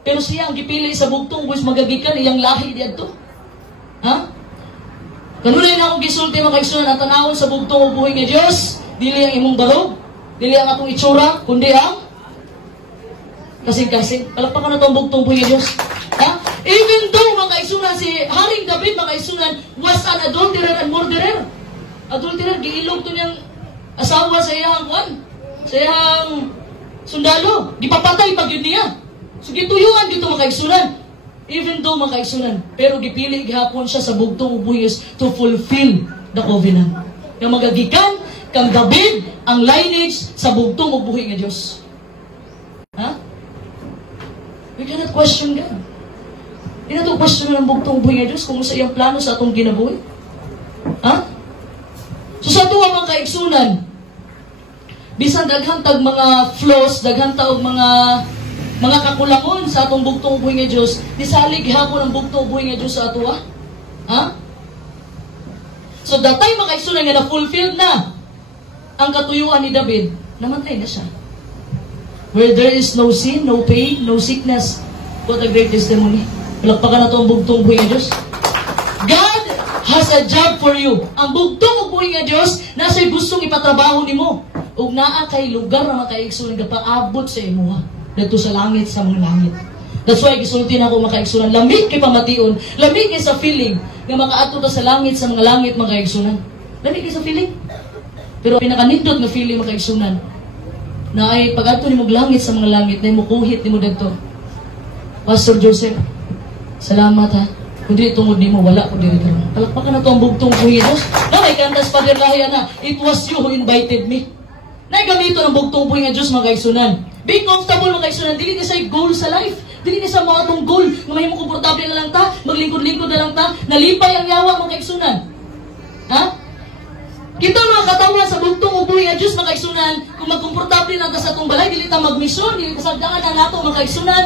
Pero siya ang gipili sa bugtong buhis magagikan iyang lahi diadto. Ha? Kanunay na akong gisulti mga kaigsunan at tanawon sa bugtong buhi nga Diyos, dili ang imong barog, dili ang atong itsura, kundi ang kasing-kasing. Palakpakan na ito ang bugtong buhi nga Diyos. Ha? Even though mga kaigsunan, si Haring David mga kaigsunan was an adulterer and murderer. Adulterer, giilog to niyang asawa sa iyang kwan, sa iyang sundalo. Gipapatay pag yun niya. So gituyuan dito mga kaigsunan. Even though mga kaigsunan, pero gipili gihapon siya sa bugtong buhis to fulfill the covenant. Yung magagikan kang David ang lineage sa bugtong buhi nga Diyos. Ha? We cannot question God. Hindi na ito question ng bugtong buhi nga Diyos kung sa iyang plano sa atong ginabuhi. Ha? So sa tuwa mga kaigsunan, bisan daghang tag mga flaws, daghang tag mga kakulangon sa atong bugtong buhi nga Diyos, nisalig hapon ang bugtong buhi nga Diyos sa ato, ha? So, datay mga kaigsunan nga na-fulfilled na ang katuyuan ni David, namatay na siya. Where there is no sin, no pain, no sickness, what a great testimony. Palakpakan na ito ang bugtong buhi nga Diyos. God has a job for you. Ang bugtong buhi nga Diyos, nasa'y gustong ipatrabaho ni mo. Ug naa kay lugar na mga kaigsunan nga paabot sa imo, ha? Dito sa langit, sa mga langit. That's why, gisulti na ako mga kaigsunan. Lamig kay pamation. Lamig kay sa feeling nga makaato ta sa langit, sa mga langit, mga kaigsunan. Lamig kay sa feeling. Pero pinakanindot na feeling mga kaigsunan na ay pag-ato ni mong langit sa mga langit, na imukuhit ni mo dito. Pastor Joseph, salamat ha. Kung di tungod ni mo, wala ko diri karon. Palakpakan na ito ang bugtong buhi Diyos. Na may kantas Father Lahya na, it was you who invited me. Na gamito ng bugtong buhi nga Diyos mga kaigsunan. Be comfortable mga kaigsunan. Dili ni sa goal sa life. Dili ni sa mga atong goal. Nga mahimo komportable na lang ta. Maglingkod-lingkod na lang ta. Nalipay ang yawa mga kaigsunan. Ha? Kita mga katawan sa bugtong buhi nga Diyos mga kaigsunan. Kung magkomportable na ta sa atong balay, dili ta magmisyon, dili ta sagdaan ang nato mga kaigsunan.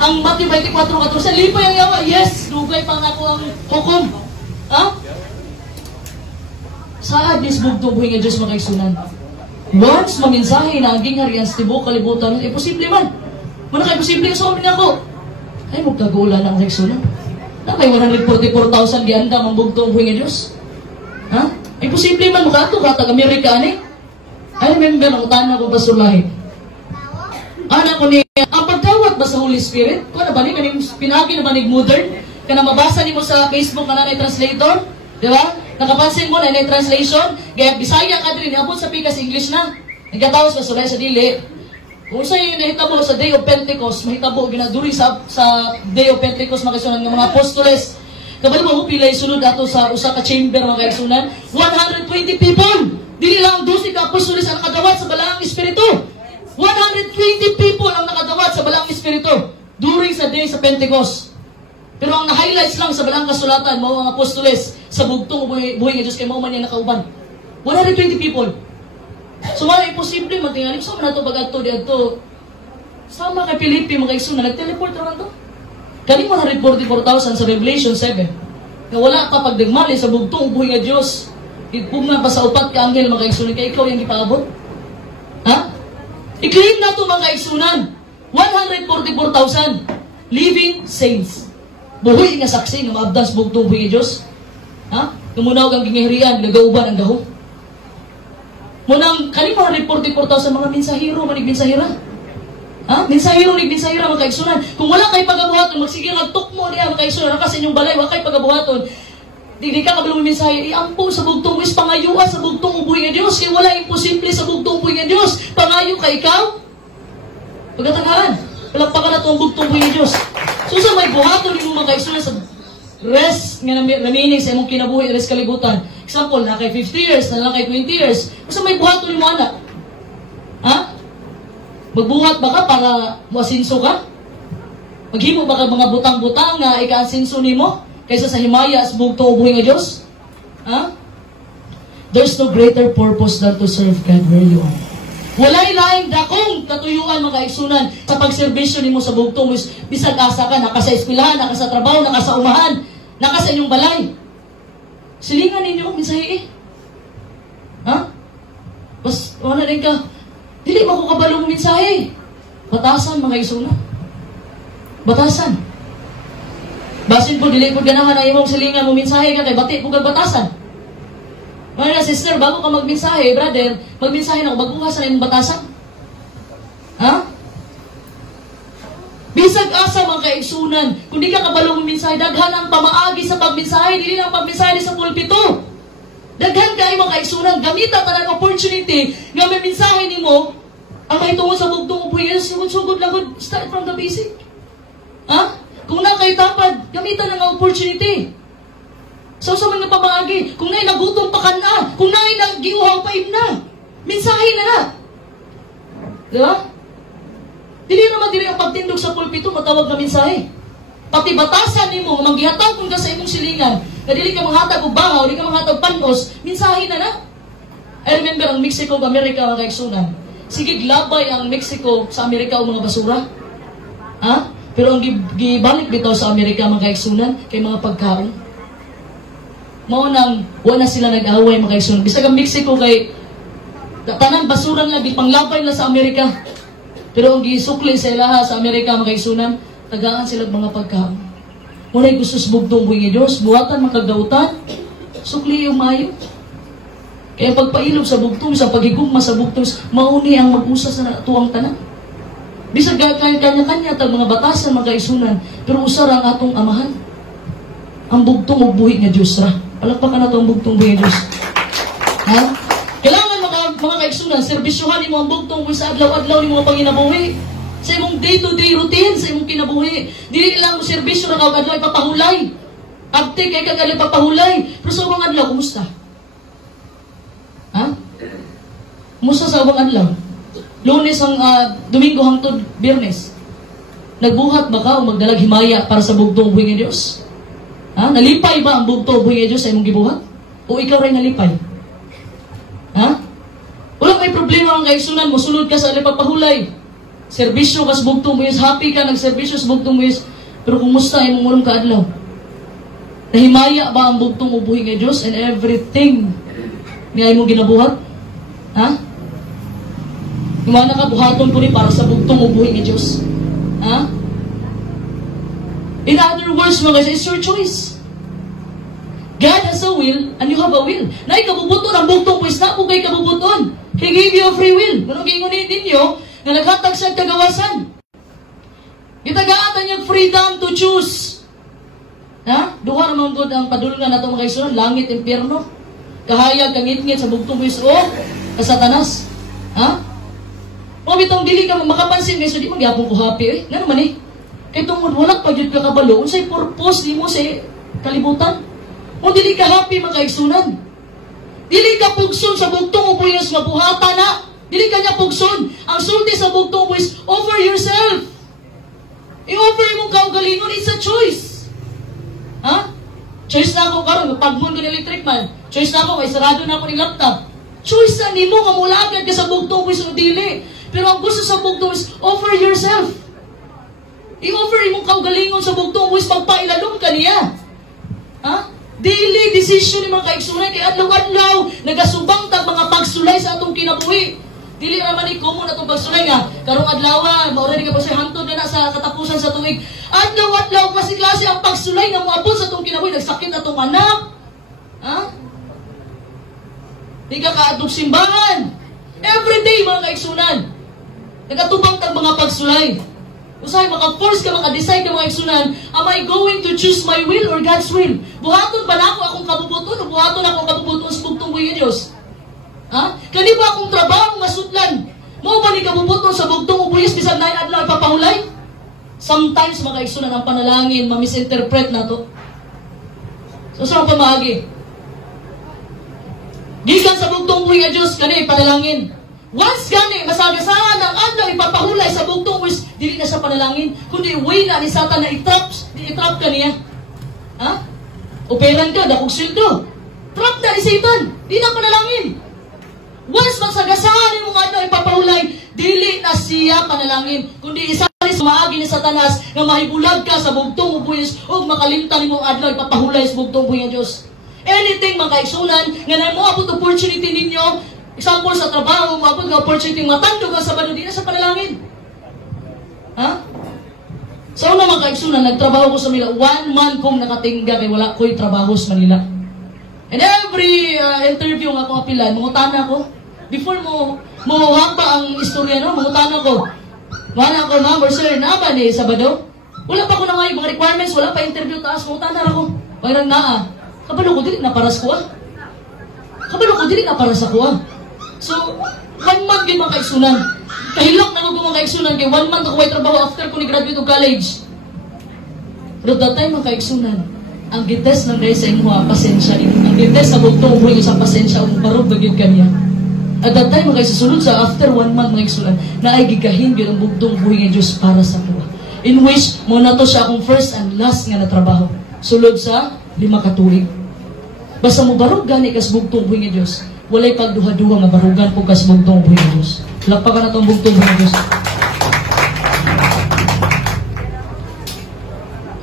Ang Matthew 24:14, lipay ang yawa. Yes, dugay pa nako ang hukom. Ha? Saad nis bugtong buhi nga Diyos mga kaigsunan. Once maminsahe na ang gingharian sa tibok kalibutan, posible man. Mana kay posible sa amin ako. Ay, magkagula ng kaigsunan. Na may 144,000 gianda ang bugtong buhi nga Diyos. Ha? Ay, posible man makato ka taga-Amerika ani. I remember ang tanan ko Pastor Lahi. Anak ko ni ang pagkawat ba sa Holy Spirit? Kung na ba ni kaning pinagi na ba ni modern? Kana mabasa nimo sa Facebook kana na translator, di ba? Nakapansin mo na translation, gaya Bisaya ka din, abot sa pikas English na. Nagkatawas ka sulay sa dili. Kung sa yung nahitabo sa Day of Pentecost, mahitabo ginaduri sa Day of Pentecost makasunan ng mga apostoles. Kapag mo pilay sunod ato sa usa ka chamber mga kaigsunan, 120 people. Dili lang 12 ka apostoles ang nakadawat sa balaang espiritu. 120 people ang nakadawat sa balaang espiritu during sa day sa Pentecost. Pero ang na-highlights lang sa balang kasulatan, mga apostoles, sa bugtong buhay ng Diyos, kay mga man niya nakauban. 120 people. So, mga imposible, magtingalip, saan na ito bagat-to, diyan-to? Sama kay Filipe, mga kaigsunan, nag-teleport naman to. Kani 144,000 sa Revelation 7, na wala ka pagdagmali sa bugtong buhay ng Diyos. Ipugna pa sa upat ka anghel, mga kaigsunan, kaya ikaw yung ipaabot. Ha? I-claim na ito, mga kaigsunan. 144,000 living saints. Buhay nga saksi nga maabdas bugtong buhay ng Diyos. Ha? Kumunaw kang gingihirian, nagauban ang gaho. Munang, kanina 144,000 mga mensahiro, manig mensahira. Ha? Mensahiro, manig mensahira, mga kaigsunan. Kung wala kay pagabuhaton, magsigil nagtukmo niya, mga kaigsunan, kasi inyong balay, wala kay pagabuhaton. Di ka kabilong mensahe, iampo sa bugtong buhay, pangayuan sa bugtong buhay ng Diyos. Kaya wala imposible sa bugtong buhay ng Diyos. Pangayo ka ikaw. Pagkatagaan, palagpakan na ito ang bugtong buhay ng Diyos. So sa may buhaton yung mga kaigsunan sa rest nga naminig sa imong kinabuhi, rest kalibutan. Example, na kay 50 years, na lang kay 20 years. So may buhaton yung mga anak. Ha? Magbuhat ba ka para muasinso ka? Maghimo ba ka mga butang-butang nga ika-asinso nimo kaysa sa himaya as bugtong ubuhi nga Dios? Ha? There's no greater purpose than to serve God where you are. Walay laing dakong katuyuan mga kaigsunan sa pagserbisyo nimo sa bugtong bisag asa ka, naka sa eskwelahan, naka sa trabaho, naka sa umahan, naka sa inyong balay. Silingan ninyo minsahi eh. Ha? Bas wala din ka. Dili mo ko kabalo minsahi. Batasan mga kaigsunan. Batasan. Basin po dili po ganahan ang imong silingan mo minsahi ka kay bati po kag batasan. Mga sister, bago ka magmensahe, brother, magmensahe na ako, magbukas na yung batasan. Ha? Bisag asa mga kaigsunan, kung di ka kabalong mensahe, daghan ang pamaagi sa pagmensahe, dili lang pagmensahe sa pulpito. Daghan kayo mga kaigsunan, gamita ka ng opportunity nga may mensahe ni mo, ang mahitungod sa bugtong upuyan, sugod lang, start from the basic. Ha? Kung na kayo tapad, gamitan ng opportunity. So sa mga pamaagi, kung na'y nagutom pa ka na, kung na'y nagiuhaw pa na, mensahe na na. Di ba? Dili naman dili ang pagtindog sa pulpito, matawag na mensahe. Pati batasan ni mo, manggihatag kung ka sa imong silingan, na dili ka manghatag o bangaw, dili ka manghatag panos, mensahe na na. I remember ang Mexico, Amerika, mga kaigsunan. Sige, glabay ang Mexico sa Amerika o mga basura. Ha? Pero ang gibalik bitaw sa Amerika, mga kaigsunan, kay mga pagkaon. Mao nang wala sila nag-away mga kaigsunan. Bisag ang Mexico kay tanan basuran lang gipanglabay na sa Amerika. Pero ang gisukli sa ilaha sa Amerika mga kaigsunan, tagaan sila mga pagkaon. Munay gusto sa bugtong buhi nga Dios, buhatan makagautan, sukli yung mayo. Kaya pagpailog sa bugtong, sa paghigugma sa bugtong, mauni ang mag-usa sa tuwang tanan. Bisag kanya-kanya tag mga batasan mga kaigsunan, pero usar ang atong amahan. Ang bugtong ug buhi nga Dios ra. Palakpakan na ito ang bugtong buhi nga Diyos. Ha? Kailangan mga kaigsunan, serbisyuhan mo ang bugtong buhi sa adlaw-adlaw ni mga panginabuhi. Sa imong day-to-day routine, sa imong kinabuhi. Dili lang mo serbisyo na kag-adlaw ipapahulay. Abti kay kag-adlaw ipapahulay. Pero sa ubang adlaw, kumusta? Ha? Kumusta sa ubang adlaw? Lunes ang Domingo hangtod Biyernes. Nagbuhat ba ka o magdalag himaya para sa bugtong buhi nga Diyos? Ha? Nalipay ba ang bugtong buhi nga Diyos sa imong gibuhat? O ikaw rin nalipay? Ha? Walang may problema ang kaigsunan mo, sulod ka sa pagpahulay. Serbisyo ka sa bugtong buhi, happy ka nagserbisyo sa bugtong buhi, pero kumusta imong murong kaadlaw? Nahimaya ba ang bugtong buhi nga Diyos and everything nga imong ginabuhat? Ha? Imana ka buhaton ko ni para sa bugtong buhi nga Diyos. Ha? In other words, mga guys, it's your choice. God has a will, and you have a will. Na'y kabubuton ang bugtong buhis na po kay kabubuton. He gave you a free will. Anong gingunin ninyo na naghatag sa kagawasan? Gitagaatan niyang freedom to choose. Ha? Duha naman good ang padulungan na ito mga kaigsunan, langit, impyerno. Kahayag, kangit-ngit sa bugtong buhis o kasatanas. Ha? Mga bitong dili ka makapansin guys, so di magyapong ko happy eh. Nga naman eh. Kaya tungod walang pagyod ka kabalo, unsay purpose ni mo sa kalibutan? O dili ka happy mga kaigsunan. Dili ka pugson sa bugtong ubuyas nga buhatan na. Dili ka niya pugson. Ang sulti sa bugtong ubuyas, offer yourself. I-offer mong kaugalingon, it's a choice. Ha? Choice na ako karon, pagmon ko ng electric man. Choice na ako, may sarado na ako ng laptop. Choice na nimo nga mulagad ka sa bugtong ubuyas o dili. Pero ang gusto sa bugtong ubuyas, offer yourself. I-offer imong kaugalingon sa bugtong buhis pagpailalong ka niya. Ha? Daily decision ni mga kaigsunan kay adlaw-adlaw nagasubang tag mga pagsulay sa atong kinabuhi. Dili naman ni common atong pagsulay nga karong adlaw mao ra ni ka sa hangtod na sa katapusan sa tuig. Adlaw-adlaw klase ang pagsulay nga moabot sa atong kinabuhi, nagsakit atong anak. Ha? Di ka kaadtong simbahan. Every day mga kaigsunan. Nagatubang tag mga pagsulay. Usahay, maka-force ka, maka-decide ka mga kaigsunan, am I going to choose my will or God's will? Buhaton ba na ako akong kabubuton o buhaton akong kabubuton sa bugtong buhi nga Diyos? Ha? Kani ba akong trabaho masudlan? Mo ba ni kabubuton sa bugtong ubuyas bisan na adlaw ipapahulay? Sometimes mga kaigsunan ang panalangin, ma-misinterpret na to. So, saan ang pamahagi? Gikan sa bugtong buhi nga Diyos, kani panalangin. Once gani, masagasahan ang adlaw ipapahulay sa bugtong wis, dili na sa panalangin, kundi way na ni Satan na i-trap ka niya. Ha? Operan ka, dakog sweldo. Trap na ni Satan, di na panalangin. Once masagasahan yung mga adlaw ipapahulay, dili na siya panalangin, kundi isa rin sumaagi ni Satanas na mahibulag ka sa bugtong ubuyos o makalimtan mo adlaw ipapahulay sa bugtong ubuyos Diyos. Anything mga kaigsunan, nga na mo abot opportunity ninyo, example sa trabaho, abot nga opportunity, matandog ang Sabado, di na sa panalangin. Ha? Sa una mga kaigsunan, nagtrabaho ko sa Manila, 1 month kong nakatingga, kay wala ko'y trabaho sa Manila. And every interview nga akong apilan, mangutana ko, before mo hapa ang istorya, no? Mangutana ko, mana ko, ma'am or sir, na ba ni Sabado? Wala pa ko na ngayon, mga requirements, wala pa interview taas, mangutana ako, parang naa. Kabalo ko, dili na para sa kuha. Kabalo ko, dili na para sa kuha. So, 1 month din mga kaigsunan. Kahilok na ko mga kaigsunan, kay 1 month ako may trabaho after ko ni-graduate of college. Pero that time mga kaigsunan, ang gites ng dahil sa inyo, pasensya rin. Ang gites na bugtong mo sa pasensya, ang barog bagid kanya. At that time mga kaigsusunod sa after 1 month mga kaigsunan, na ay gigahin yun ang bugtong buhay ng Diyos para sa kuha. In which, muna to siya akong first and last nga na trabaho. Sulod sa 5 katuig. Basta mo barog gani kas bugtong buhay ng Diyos. Walay pagduha-duha nga barugan po kas bugtong buhay ng Diyos. Lakpakan na itong bugtong buhay ng Diyos.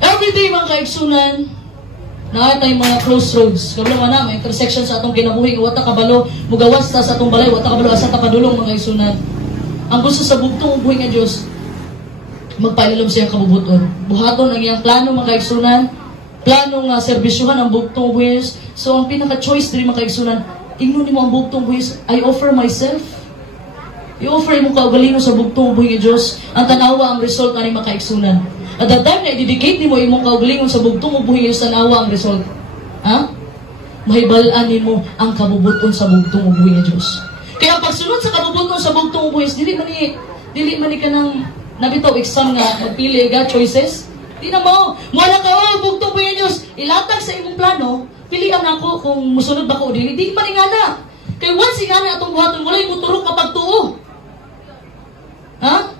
Everyday mga kaigsunan, nakatay mga crossroads. Karoon na, may intersection sa atong kinabuhi. Wata kabalo, mugawas ta sa atong balay. Wata kabalo, asa ta padulong mga kaigsunan. Ang gusto sa bugtong buhay ng Diyos, magpailalom siya kabubuton. Buhaton ang iyang plano mga kaigsunan. Plano nga serbisyuhan ang bugtong buhis. So, ang pinaka-choice din mga kaigsunan, ingnon mo ang bugtong buhis, I offer myself. I-offer mo kaugalino sa bugtong buhis ng Diyos. Ang tanawa ang result na ni mga kaigsunan. At that time na i-dedicate mo imong kaugalingon sa bugtong buhis ng Diyos, tanawa ang result. Ha? Mahibalaan mo ang kabubuton sa bugtong buhis ng Diyos. Kaya ang pagsunod sa kabubuton sa bugtong buhis, dili man ka ng nabitaw exam nga magpili ka choices. Di na mo. Mula ka, bugtong po yung Diyos. Ilatag sa imong plano, pilihan ako kung musunod ba ko o dili. Di maningana. Kaya once ingana atong buhaton, wala yung muturok kapag tuo. Ha?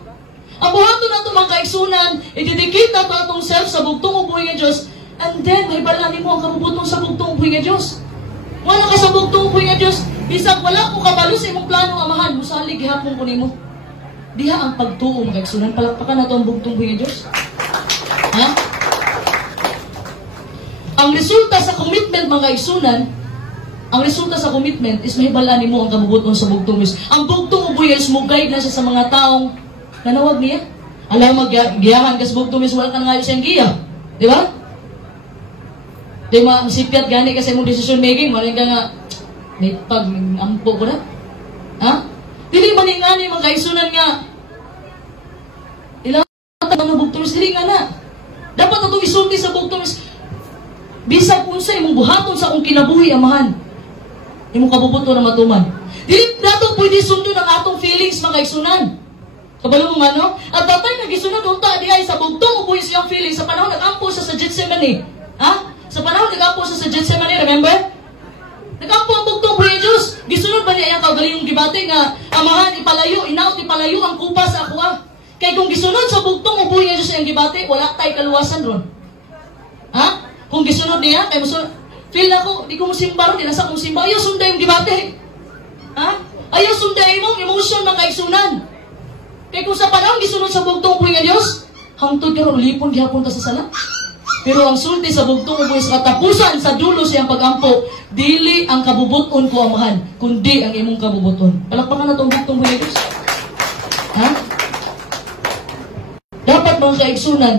Ang buhaton na itong mga kaigsunan, i-dedicate na ito atong self sa bugtong ubuhay ng Diyos, and then, may balanin mo ang kabubutong sa bugtong ubuhay ng Diyos. Wala ka sa bugtong ubuhay ng Diyos, bisag wala ko kabalo sa imong plano, amahan, musalig, hapon ko nimo. Diha ang pagtuo mga kaigsunan, palakpakan na ito ang bugtong ubuhay ng Diyos. Ha? Ang resulta sa commitment mga kaigsunan, ang resulta sa commitment is mahibalaan mo ang kabubuton sa bugtong Diyos. Ang bugtong ubuyas mo guide na siya sa mga taong nanawag niya. Alam mag-giyahan ka sa bugtong Diyos, wala ka na nga siyang giya. Di ba? Di ba, masipyat gani kasi mong decision making, maring ka nga, may pag-ampo ko na. Ha? Dili maningani mga kaigsunan nga, ilang mga bugtong Diyos, dili nga na. Dapat itong isulti sa bugtong Diyos, bisag unsa imong buhaton sa akong kinabuhi, amahan. Imong kabubuto na matuman. Dili nato pwede sundon ang atong feelings mga kaigsunan. Kabalo mo ano? At datay nagisunod unta di ay sa bugtong ubuhi siyang feelings sa panahon nag-ampo siya sa Gethsemane. Ha? Sa panahon nag-ampo siya sa Gethsemane, remember? Nag-ampo ang bugtong ubuhi Diyos. Gisunod ba niya ang kaugalingong gibate nga amahan ipalayo, inaot ipalayo ang kupa sa akuha. Kay kung gisunod sa bugtong ubuhi Diyos ang gibate, wala tay kaluwasan ron. Ha? Kung gisunod niya, kay musunod, feel na ko, di ko musimba ron, di nasa kong simba, ayaw sunday yung gibate. Ha? Ayaw sunday mong emotion mga kaigsunan. Kaya kung sa panahon gisunod sa bugtong ubuhi nga Diyos, hangtod ka ron, lipon gihapon ta sa sala. Pero ang sulti sa bugtong ubuhi sa katapusan sa dulo siyang pag-ampo, dili ang kabubuton ko amahan, kundi ang imong kabubuton. Palakpakan na itong bugtong ubuhi nga Diyos. Ha? Dapat mga kaigsunan,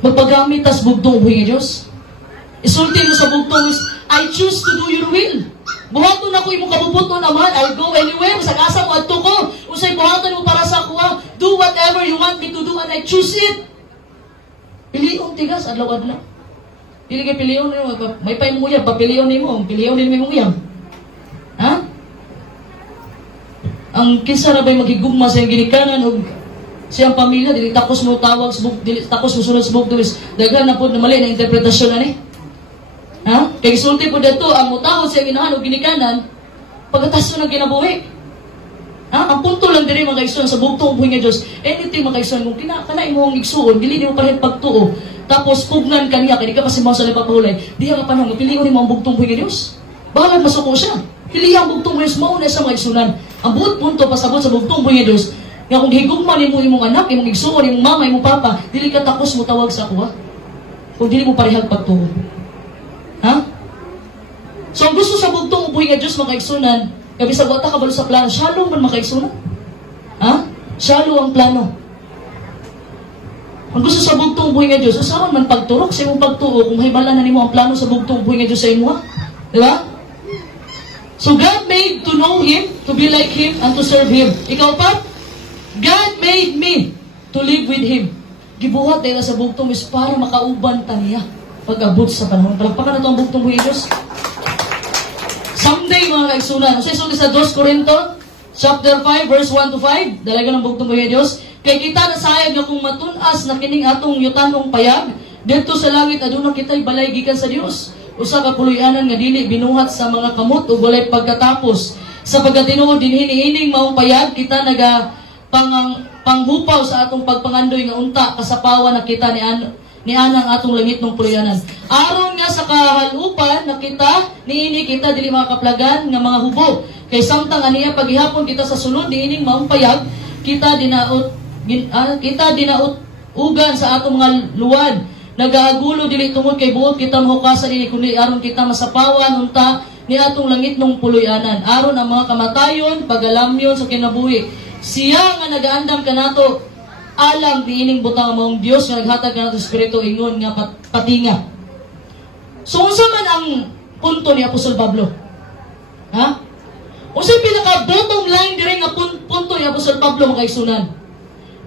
magpagamit tas bugtong ubuhi nga Diyos. Isulti mo sa bugtong, I choose to do your will. Buhaton ako imong kabubuton, amahan, I'll go anywhere, sa kasa mo adto ko, usay buhaton mo para sa kuha, do whatever you want me to do and I choose it. Piliyon tigas, adlaw-adlaw. Dili kay piliyon, may pa imong uyab, papiliyon nimo, piliyon din imong uyab. Ha? Ang kinsa na ba'y magigugma sa iyang ginikanan o siyang pamilya, dili takos mo tawag, dili takos mo sunod sa bugtong, daghan na po na mali na interpretasyon na ni. Ha? Kaya isulti po dito, ang mutahod sa ginahan o ginikanan, pagkataso ng kinabuhi. Ha? Ang punto lang diri mga kaigsunan sa bugtong ubuhi nga Dios, anything mga kaigsunan kung kanay mo ang igsuon, dili nimo pareha pagtuo. Tapos pugnan kaniya kay di ka pasimaw sa nagpapahulay. Diha ka panahon pilion nimo ang bugtong ubuhi nga Dios. Bahala masuko siya. Pili ang bugtong ubuhi mao na sa mga kaigsunan. Ang buot punto pasabot sa bugtong ubuhi nga Dios, nga kung higugman nimo imong anak, imong igsuon, imong mama, imong papa, dili ka takos mo tawag sa ako ha. Kung dili mo parehag pagtuo. Ha? So ang gusto sa bugtong ubuhi nga Dios mga kaigsunan, kaya bisag wata kabalo sa plano, shallow man mga kaigsunan. Ha? Shallow ang plano. Ang gusto sa bugtong ubuhi nga Dios, usaman man pagturok sa imong pagtuo kung mahibala na nimo ang plano sa bugtong ubuhi nga Dios sa imo ha. Di ba? So God made to know Him, to be like Him, and to serve Him. Ikaw pa? God made me to live with Him. Gibuhat dahil sa bugtong is para makauban ta niya pag-abot sa panahon. Palagpakan na ito ang bugtong ubuhi nga Dios. Someday mga kaigsunan, so isulti sa 2 Corinto, chapter 5, verse 1 to 5, dalaga ng bugtong ubuhi nga Dios. Kay kita nasayag nga kung matunas na kining atong yutanong payag, dito sa langit aduna kita'y balay gikan sa Dios. Usa ka puloy-anan nga dili binuhat sa mga kamot ug walay pagkatapos. Sa pagkatinuod dinhi niining maong payag kita naga panghupaw sa atong pagpangandoy nga unta kasapawan na kita ni anang atong langit ng puloy-anan. Aron nga sa kahalupan na niini kita dili makaplagan nga mga hubog. Kay samtang aniya paghihapon kita sa sulod niining maong payag kita dinaot ugan sa atong mga luwad. Nagaagulo dili tungod kay buot kita mahukasan ini kundi aron kita masapawan unta ni atong langit ng puloy-anan. Aron ang mga kamatayon pagalamyon sa kinabuhi. Siya nga nagaandam kanato alam diining butang maong Dios nga naghatag kanato espiritu ingon nga patinga. So unsa man ang punto ni Apostol Pablo? Ha? Unsay pinaka bottom line dire nga punto ni Apostol Pablo mga kaigsunan?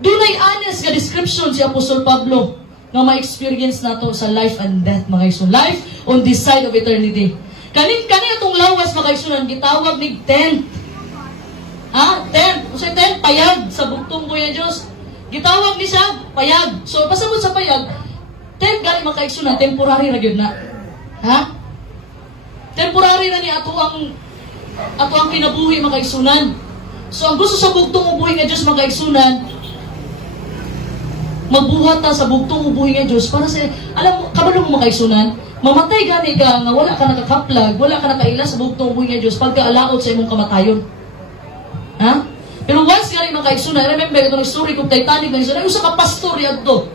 Dunay honest nga description si Apostol Pablo nga ma-experience nato sa life and death mga kaigsunan. Life on this side of eternity. Kani atong lawas mga kaigsunan gitawag ni tent. Ha? Tent. Unsay tent? Payag sa bugtong ubuhi nga Dios. Gitawag ni siya payag. So pasabot sa payag, tent gali mga kaigsunan temporary ra gyud na. Ha? Temporary na ni ato ang kinabuhi mga kaigsunan. So ang gusto sa bugtong ubuhi nga Dios mga kaigsunan, magbuhat ta sa bugtong ubuhi nga Dios para sa alam mo kabalo mo mga kaigsunan, mamatay gani ka nga wala ka nakakaplag, wala ka nakaila sa bugtong ubuhi nga Dios pagkaalaot sa imong kamatayon. Ha? Pero once gani mga kaigsunan, remember itong story kong Titanic mga kaigsunan, usa ka pastor yadto.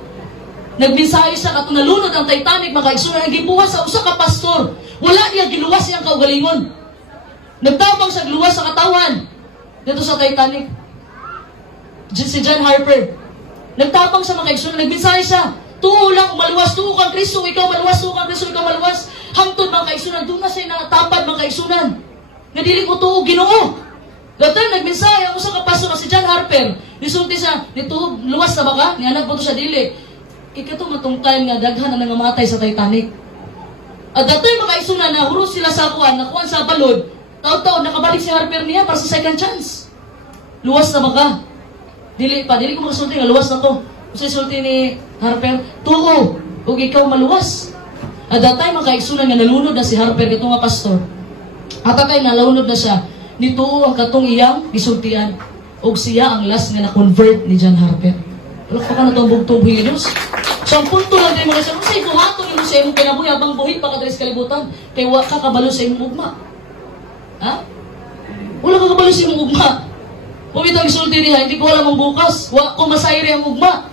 Nagmensahe siya katong nalunod ang Titanic mga kaigsunan, gibuhat sa usa ka pastor. Wala niya giluwas siyang kaugalingon. Nagtabang sa luwas sa katawan dito sa Titanic. Si John Harper. Nagtabang sa mga kaigsunan, nagmensahe siya. Tuo lang, maluwas, tuo kang Kristo, ikaw maluwas, tuo kang Kristo, ikaw maluwas. Hangtod mga kaigsunan, doon na siya nakatapad mga kaigsunan. Nga dili ko tuo, Ginoo. Dati nagmensahe ang usa ka pastor si John Harper. Nisulti siya, nito luwas na ba ka? Nianag po to siya dili. Ikato matong time nga daghan ang nangamatay sa Titanic. At dati mga kaigsunan, nahuro sila sa nakuan sa balod. Taon-taon nakabalik si Harper niya para sa second chance. Luwas na ba ka? Dili ko makasulti nga luwas na to. Kasi sulti ni Harper, tuo, ug ikaw maluwas. At that time, mga kaigsunan nga nalunod na si Harper, ito nga pastor. At kay nalunod na siya, nituo ang katong iyang gisultian. Og siya ang last nga na-convert ni John Harper. Alok pa ka na itong bugtong buhi Diyos. So ang punto lang din mga siya, say buhaton mo sa imong kinabuhi, abang buhit pa ka sa kalibutan, kay wa ka kabalo sa imong ugma. Ha? Wala ka kabalo sa imong ugma. Kung itong isulti niya, hindi ko alam ang bukas. Wa ko masayri ang ugma.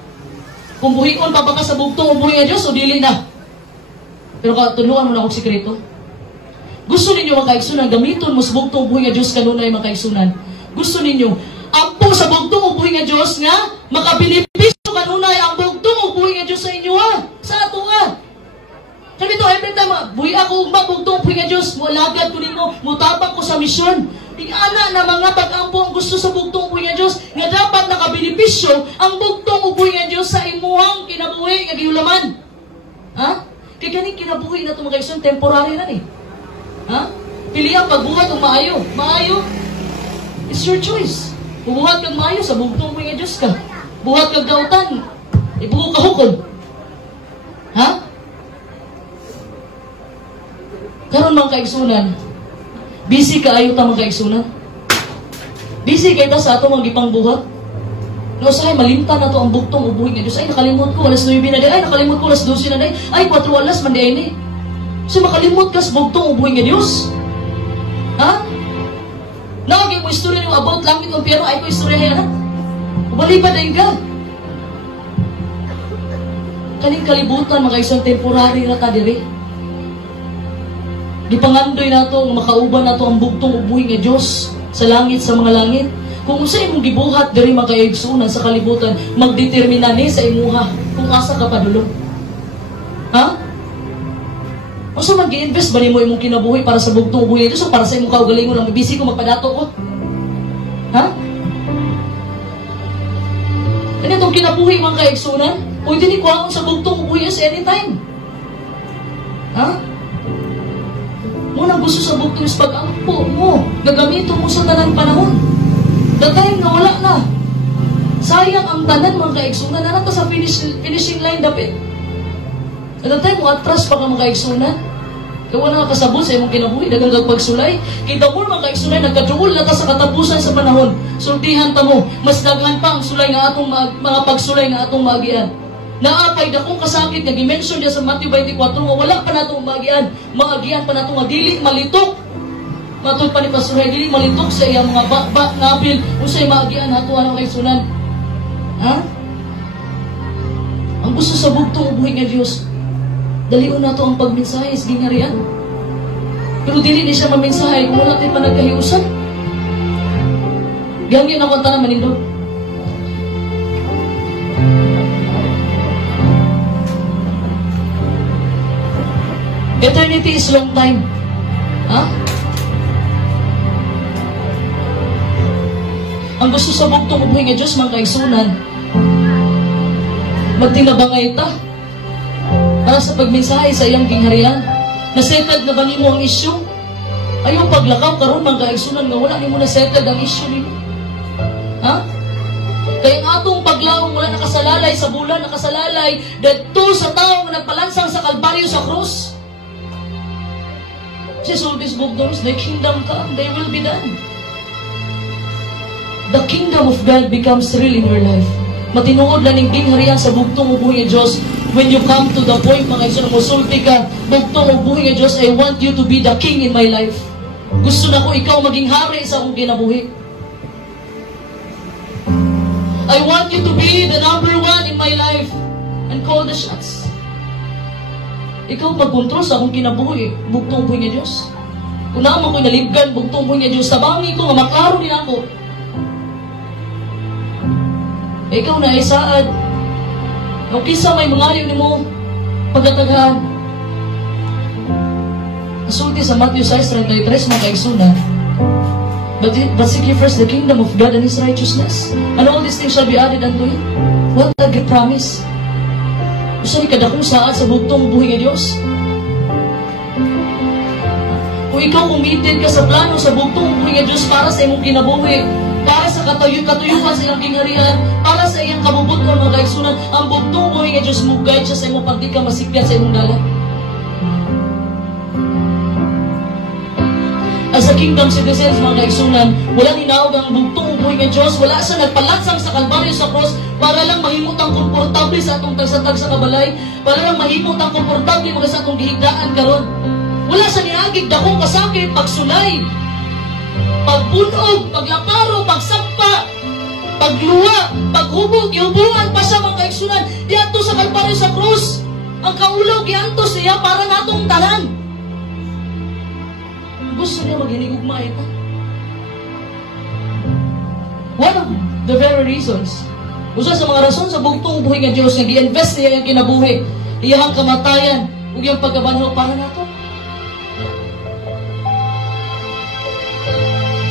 Kung buhikon pa ka sa bugtong buhi nga Diyos, o dili na. Pero tulungan mo na akong sikreto. Gusto ninyo mga kaigsunan, gamiton mo sa bugtong buhi nga Diyos kanunay mga kaigsunan. Gusto ninyo, ampo sa bugtong buhi nga Diyos nga, makabinipisyo kanunay ang bugtong buhi nga Diyos sa inyo ha. Sa ato nga. Sabi ito, every time, buhi ako bugtong buhi nga Diyos, walagad ko ninyo, mutabang ko sa misyon. Tingana na mga pag-ampo ang gusto sa bugtong ubuhi nga Diyos nga dapat nakabinipisyo ang bugtong ubuhi nga Diyos sa imuhang kinabuhi nga giulaman. Ha? Kaya ganing kinabuhi na ito mga kaigsunan, temporary na ni. Ha? Pili ang pagbuhat o maayo. Maayo, it's your choice. Bubuhat kag maayo sa bugtong ubuhi nga Diyos ka. Buhat kag dautan, ibuho ka hukod. Ha? Karon mga kaigsunan, busy ka ayo ta mga kaigsunan. Busy kay ta sa ato mga gipang buhat. No, say malimtan na to ang buktong ubuhin nga Diyos. Ay, nakalimot ko, alas 9 na day. Ay, nakalimot ko, alas 12 na day. Ay, 4 alas, man day ni. So, makalimot ka sa buktong ubuhin nga Diyos. Ha? Naging mo istorya niyo about langit o piano, ay ko istorya yan, ha? Ubaliban na yun ka. Kaning kalibutan, mga isang temporary na ta diri. Gipangandoy na to, makauban na to ang buktong ubuhin nga Diyos sa langit, sa mga langit. Kung sa imong gibuhat diri makaigsunan sa kalibutan, magdetermina ni sa imuha kung asa ka padulong. Ha? O sa mag-i-invest ba nimo imong kinabuhi para sa bugtong ubuhi Diyos o para sa imong kaugalingon lang busy ko magpadato ko? Ha? Ano itong kinabuhi mga kaigsunan? Pwede ni kuha sa bugtong ubuhi Diyos anytime. Ha? Muna gusto sa bugtong is pag-ampo mo, gagamito mo sa tanang panahon. The time na wala na. Sayang ang tanan mga kaigsunan na nata sa finishing line dapit. At the time mo atras pa ka mga kaigsunan. Kaya wala nga kasabot sa imong kinabuhi, dagang pagsulay. Kita mo mga kaigsunan, nagkaduol na ta sa katapusan sa panahon. Sultihan ta mo, mas daghan pa ang sulay nga atong mga pagsulay nga atong maagian. Naapay dakong kasakit nga gimension diya sa Matthew 24 nga wala pa natong maagian pa natong nga dili malitok. Matod pa ni Pastor Ray, dili malitok sa iyang mga bakbak, ngapil, usay maagian nato anong kaigsunan. Ha? Ang gusto sa bugtong ubuhi nga Diyos, dalion nato ang pagmensahe sa gingharian. Pero dili ni siya mamensahe kung wala tayo pa nagkahiusan. Gangin ako ang tanang manindog. Eternity is long time. Ha? Ang gusto sa bugtong ubuhi nga Diyos, mga kaigsunan, magtinabangay ta para sa pagmensahe sa iyang gingharian. Nasettled na ba nimo ang issue? Ayaw paglakaw karon mga kaigsunan nga wala nimo nasettled ang issue nimo. Ha? Kaya ang atong paglawong wala nakasalalay sa bulan, nakasalalay dito sa tao nga nagpalansang sa Kalbaryo sa krus. Jesus, all these bugtons, the kingdom come, they will be done. The kingdom of God becomes real in your life. Matinuod na ning gingharian sa bugtong ubuhi nga Diyos. When you come to the point, mga iso na musulti ka, bugtong ubuhi nga Diyos, I want you to be the king in my life. Gusto na ko ikaw maging hari sa akong kinabuhi. I want you to be the number one in my life and call the shots. Ikaw magkontrol sa akong kinabuhi, bugtong ubuhi nga Diyos. Kung naman ko nalibgan, bugtong ubuhi nga Diyos, tabangi ko, nga makaro din ako. Ikaw na isaad. O kisa may mangayo ni mo pagkatagahan. Nasulti sa Matthew 6:33 mga kaigsunan. But seek ye first the kingdom of God and His righteousness, and all these things shall be added unto you. What a great promise. Gusto ni kadakong saad sa bugtong buhi nga Diyos. Kung ikaw committed ka sa plano sa bugtong buhi nga Diyos para sa imong kinabuhi, para sa katuyuan sa iyong kingharian, para sa iyong kabubuton mga kaigsunan, ang bugtong buhi nga Diyos mo guide siya sa imong pagdi ka masikpiat sa imong dalan. As a kingdom citizens mga kaigsunan, wala ninawag ang bugtong buhi nga Diyos, wala siya nagpalansang sa Kalbaryo sa cross para lang mahimutang komportable sa atong tagsatag sa kabalay, para lang mahimutang komportable mga sa atong gihigdaan karon. Wala siya niagig dakong kasakit, pagsulay, pagbunog, paglaparo, pagsakpa, pagluwa, paghubog, ihubuan pa sa mga kaigsunan. Diyanto sa Kalbaryo sa krus, ang kaulaw giantos niya para natong tanan. Gusto niya maghinigugma ito. One of the very reasons, usa sa mga rason sa bugtong buhi nga Diyos, nga gi-invest niya yung kinabuhi, iyang kamatayan, ug yung pagkabanhaw para nato.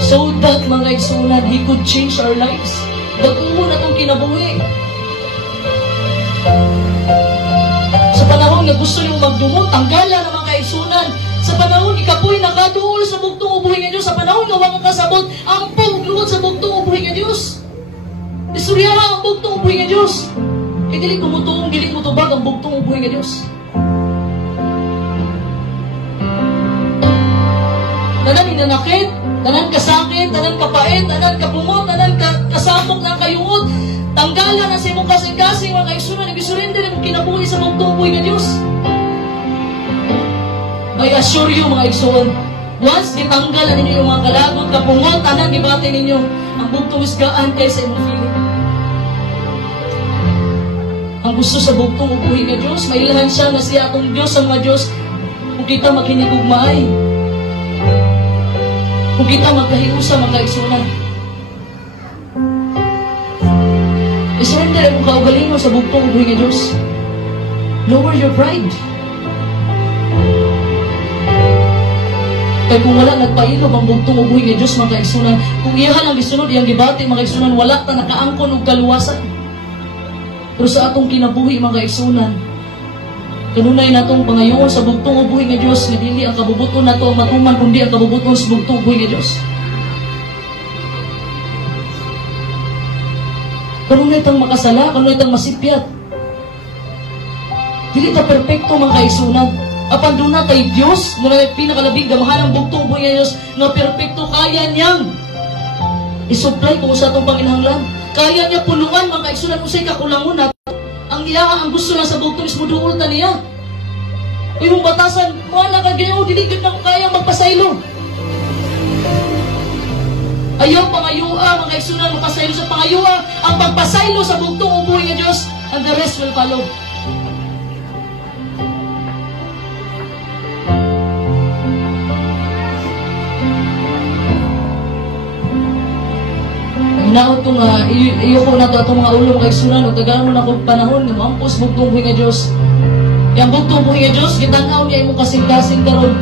So that mga kaigsunan, He could change our lives. Baguho na itong kinabuhi. Sa panahon nga gusto niyo magdumot, tanggalan ng mga kaigsunan. Sa panahon, ikapoy nakaduol sa bugtong ubuhi nga Diyos. Sa panahon nga wala kasabot, ang pagluwad sa bugtong ubuhi nga Diyos. Isuryawa ang bugtong ubuhi nga Diyos. E dili kumutuong, dili kutubag ang bugtong ubuhi nga Diyos. Nananakit, tanan kasakit, tanan kapait, tanan kapungot, tanan kasapok ng kayungod, tanggalan na sa imong kasing-kasing, mga kaigsunan, nag-surrender mo kinabuhi sa magtuboy ng Diyos. I assure you, mga igsoon, once gitanggal na ninyo yung mga kalagot, kapungot, tanan, gibati ninyo, ang bugtong isgaan kayo sa imong feeling. Ang gusto sa bugtong upuhin nga Diyos, mailahan siya na siya atong Diyos ang mga Diyos, kung kita maghinigugmaay, kung kita magkahiusa, mga igsunan. I-surrender mo kaugaling mo sa bugtong upuhin nga Diyos. Lower your pride. Kaya kung wala nagpailog ang bugtong ubuhi nga Diyos, mga kaigsunan, kung iyahan ang gisunod, iyang gibati, mga kaigsunan, wala ta nakaangkon og kaluwasan. Pero sa atong kinabuhi, mga kaigsunan, kanunay natong pangayoon sa bugtong ubuhi nga Diyos, nga dili ang kabubuton nato ang matuman, kundi ang kabubuton sa bugtong ubuhi nga Diyos. Kanunay tang makasala, kanunay tang masipyat. Dili ta perpekto, mga kaigsunan. Apan doon na tayo Diyos, na pinakalabing gamahan ng bugtong buhay ng Diyos, na perfecto kaya niyang isupply kung sa itong Panginahanglan. Kaya niya pulungan, mga kaigsunan, kung sa'y kakulangon natin. Ang iya, ang gusto lang sa bugtong is muduulta niya. Yung batasan, wala ka ganyan, diligid na ko kaya magpasaylo. Ayaw pangayua, mga kaigsunan, magpasaylo sa pangayua, ang pagpasaylo sa bugtong buhay ng Diyos, and the rest will follow. Naot kong iyo ko na ito atong mga ulo mga igsunan o tagaan mo na kong panahon ng mampos bugtong buhay nga Diyos. Yang bugtong buhay nga Diyos, kitanaw niya imong kasing-kasing karon.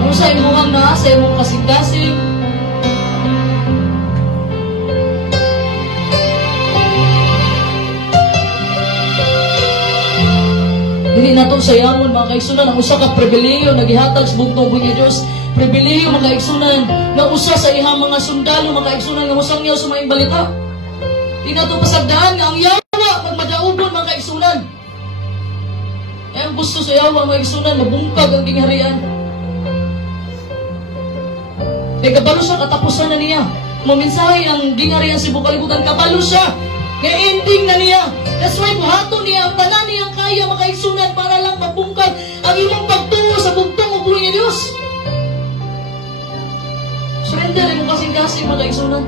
Kung sa imong na, sa imong kasing-kasing, dili na itong sayamon mga kaigsunan, ang usa ka pribileyo nagihatag sa bugtong buhay nga Diyos. Pribileyo mga kaigsunan na usa sa ihang mga sundalo mga kaigsunan nga musangyaw sa mga balita. Di na ito pasagdaan nga ang yawa pag madaugon mga kaigsunan. Eh ang gusto sa yawa mga kaigsunan mabungkag ang gingharian. Kaya kabalo siya katapusan na niya. Maminsahe ang gingharian si Bukalibutan, kabalo siya. Nga ending na niya. That's why buhaton niya ang tanan niyang kaya mga kaigsunan para lang mabungkag ang imong pagtuo sa bugtong ubuhi ng Diyos. Surrender mo kasing-kasing mga kaigsunan.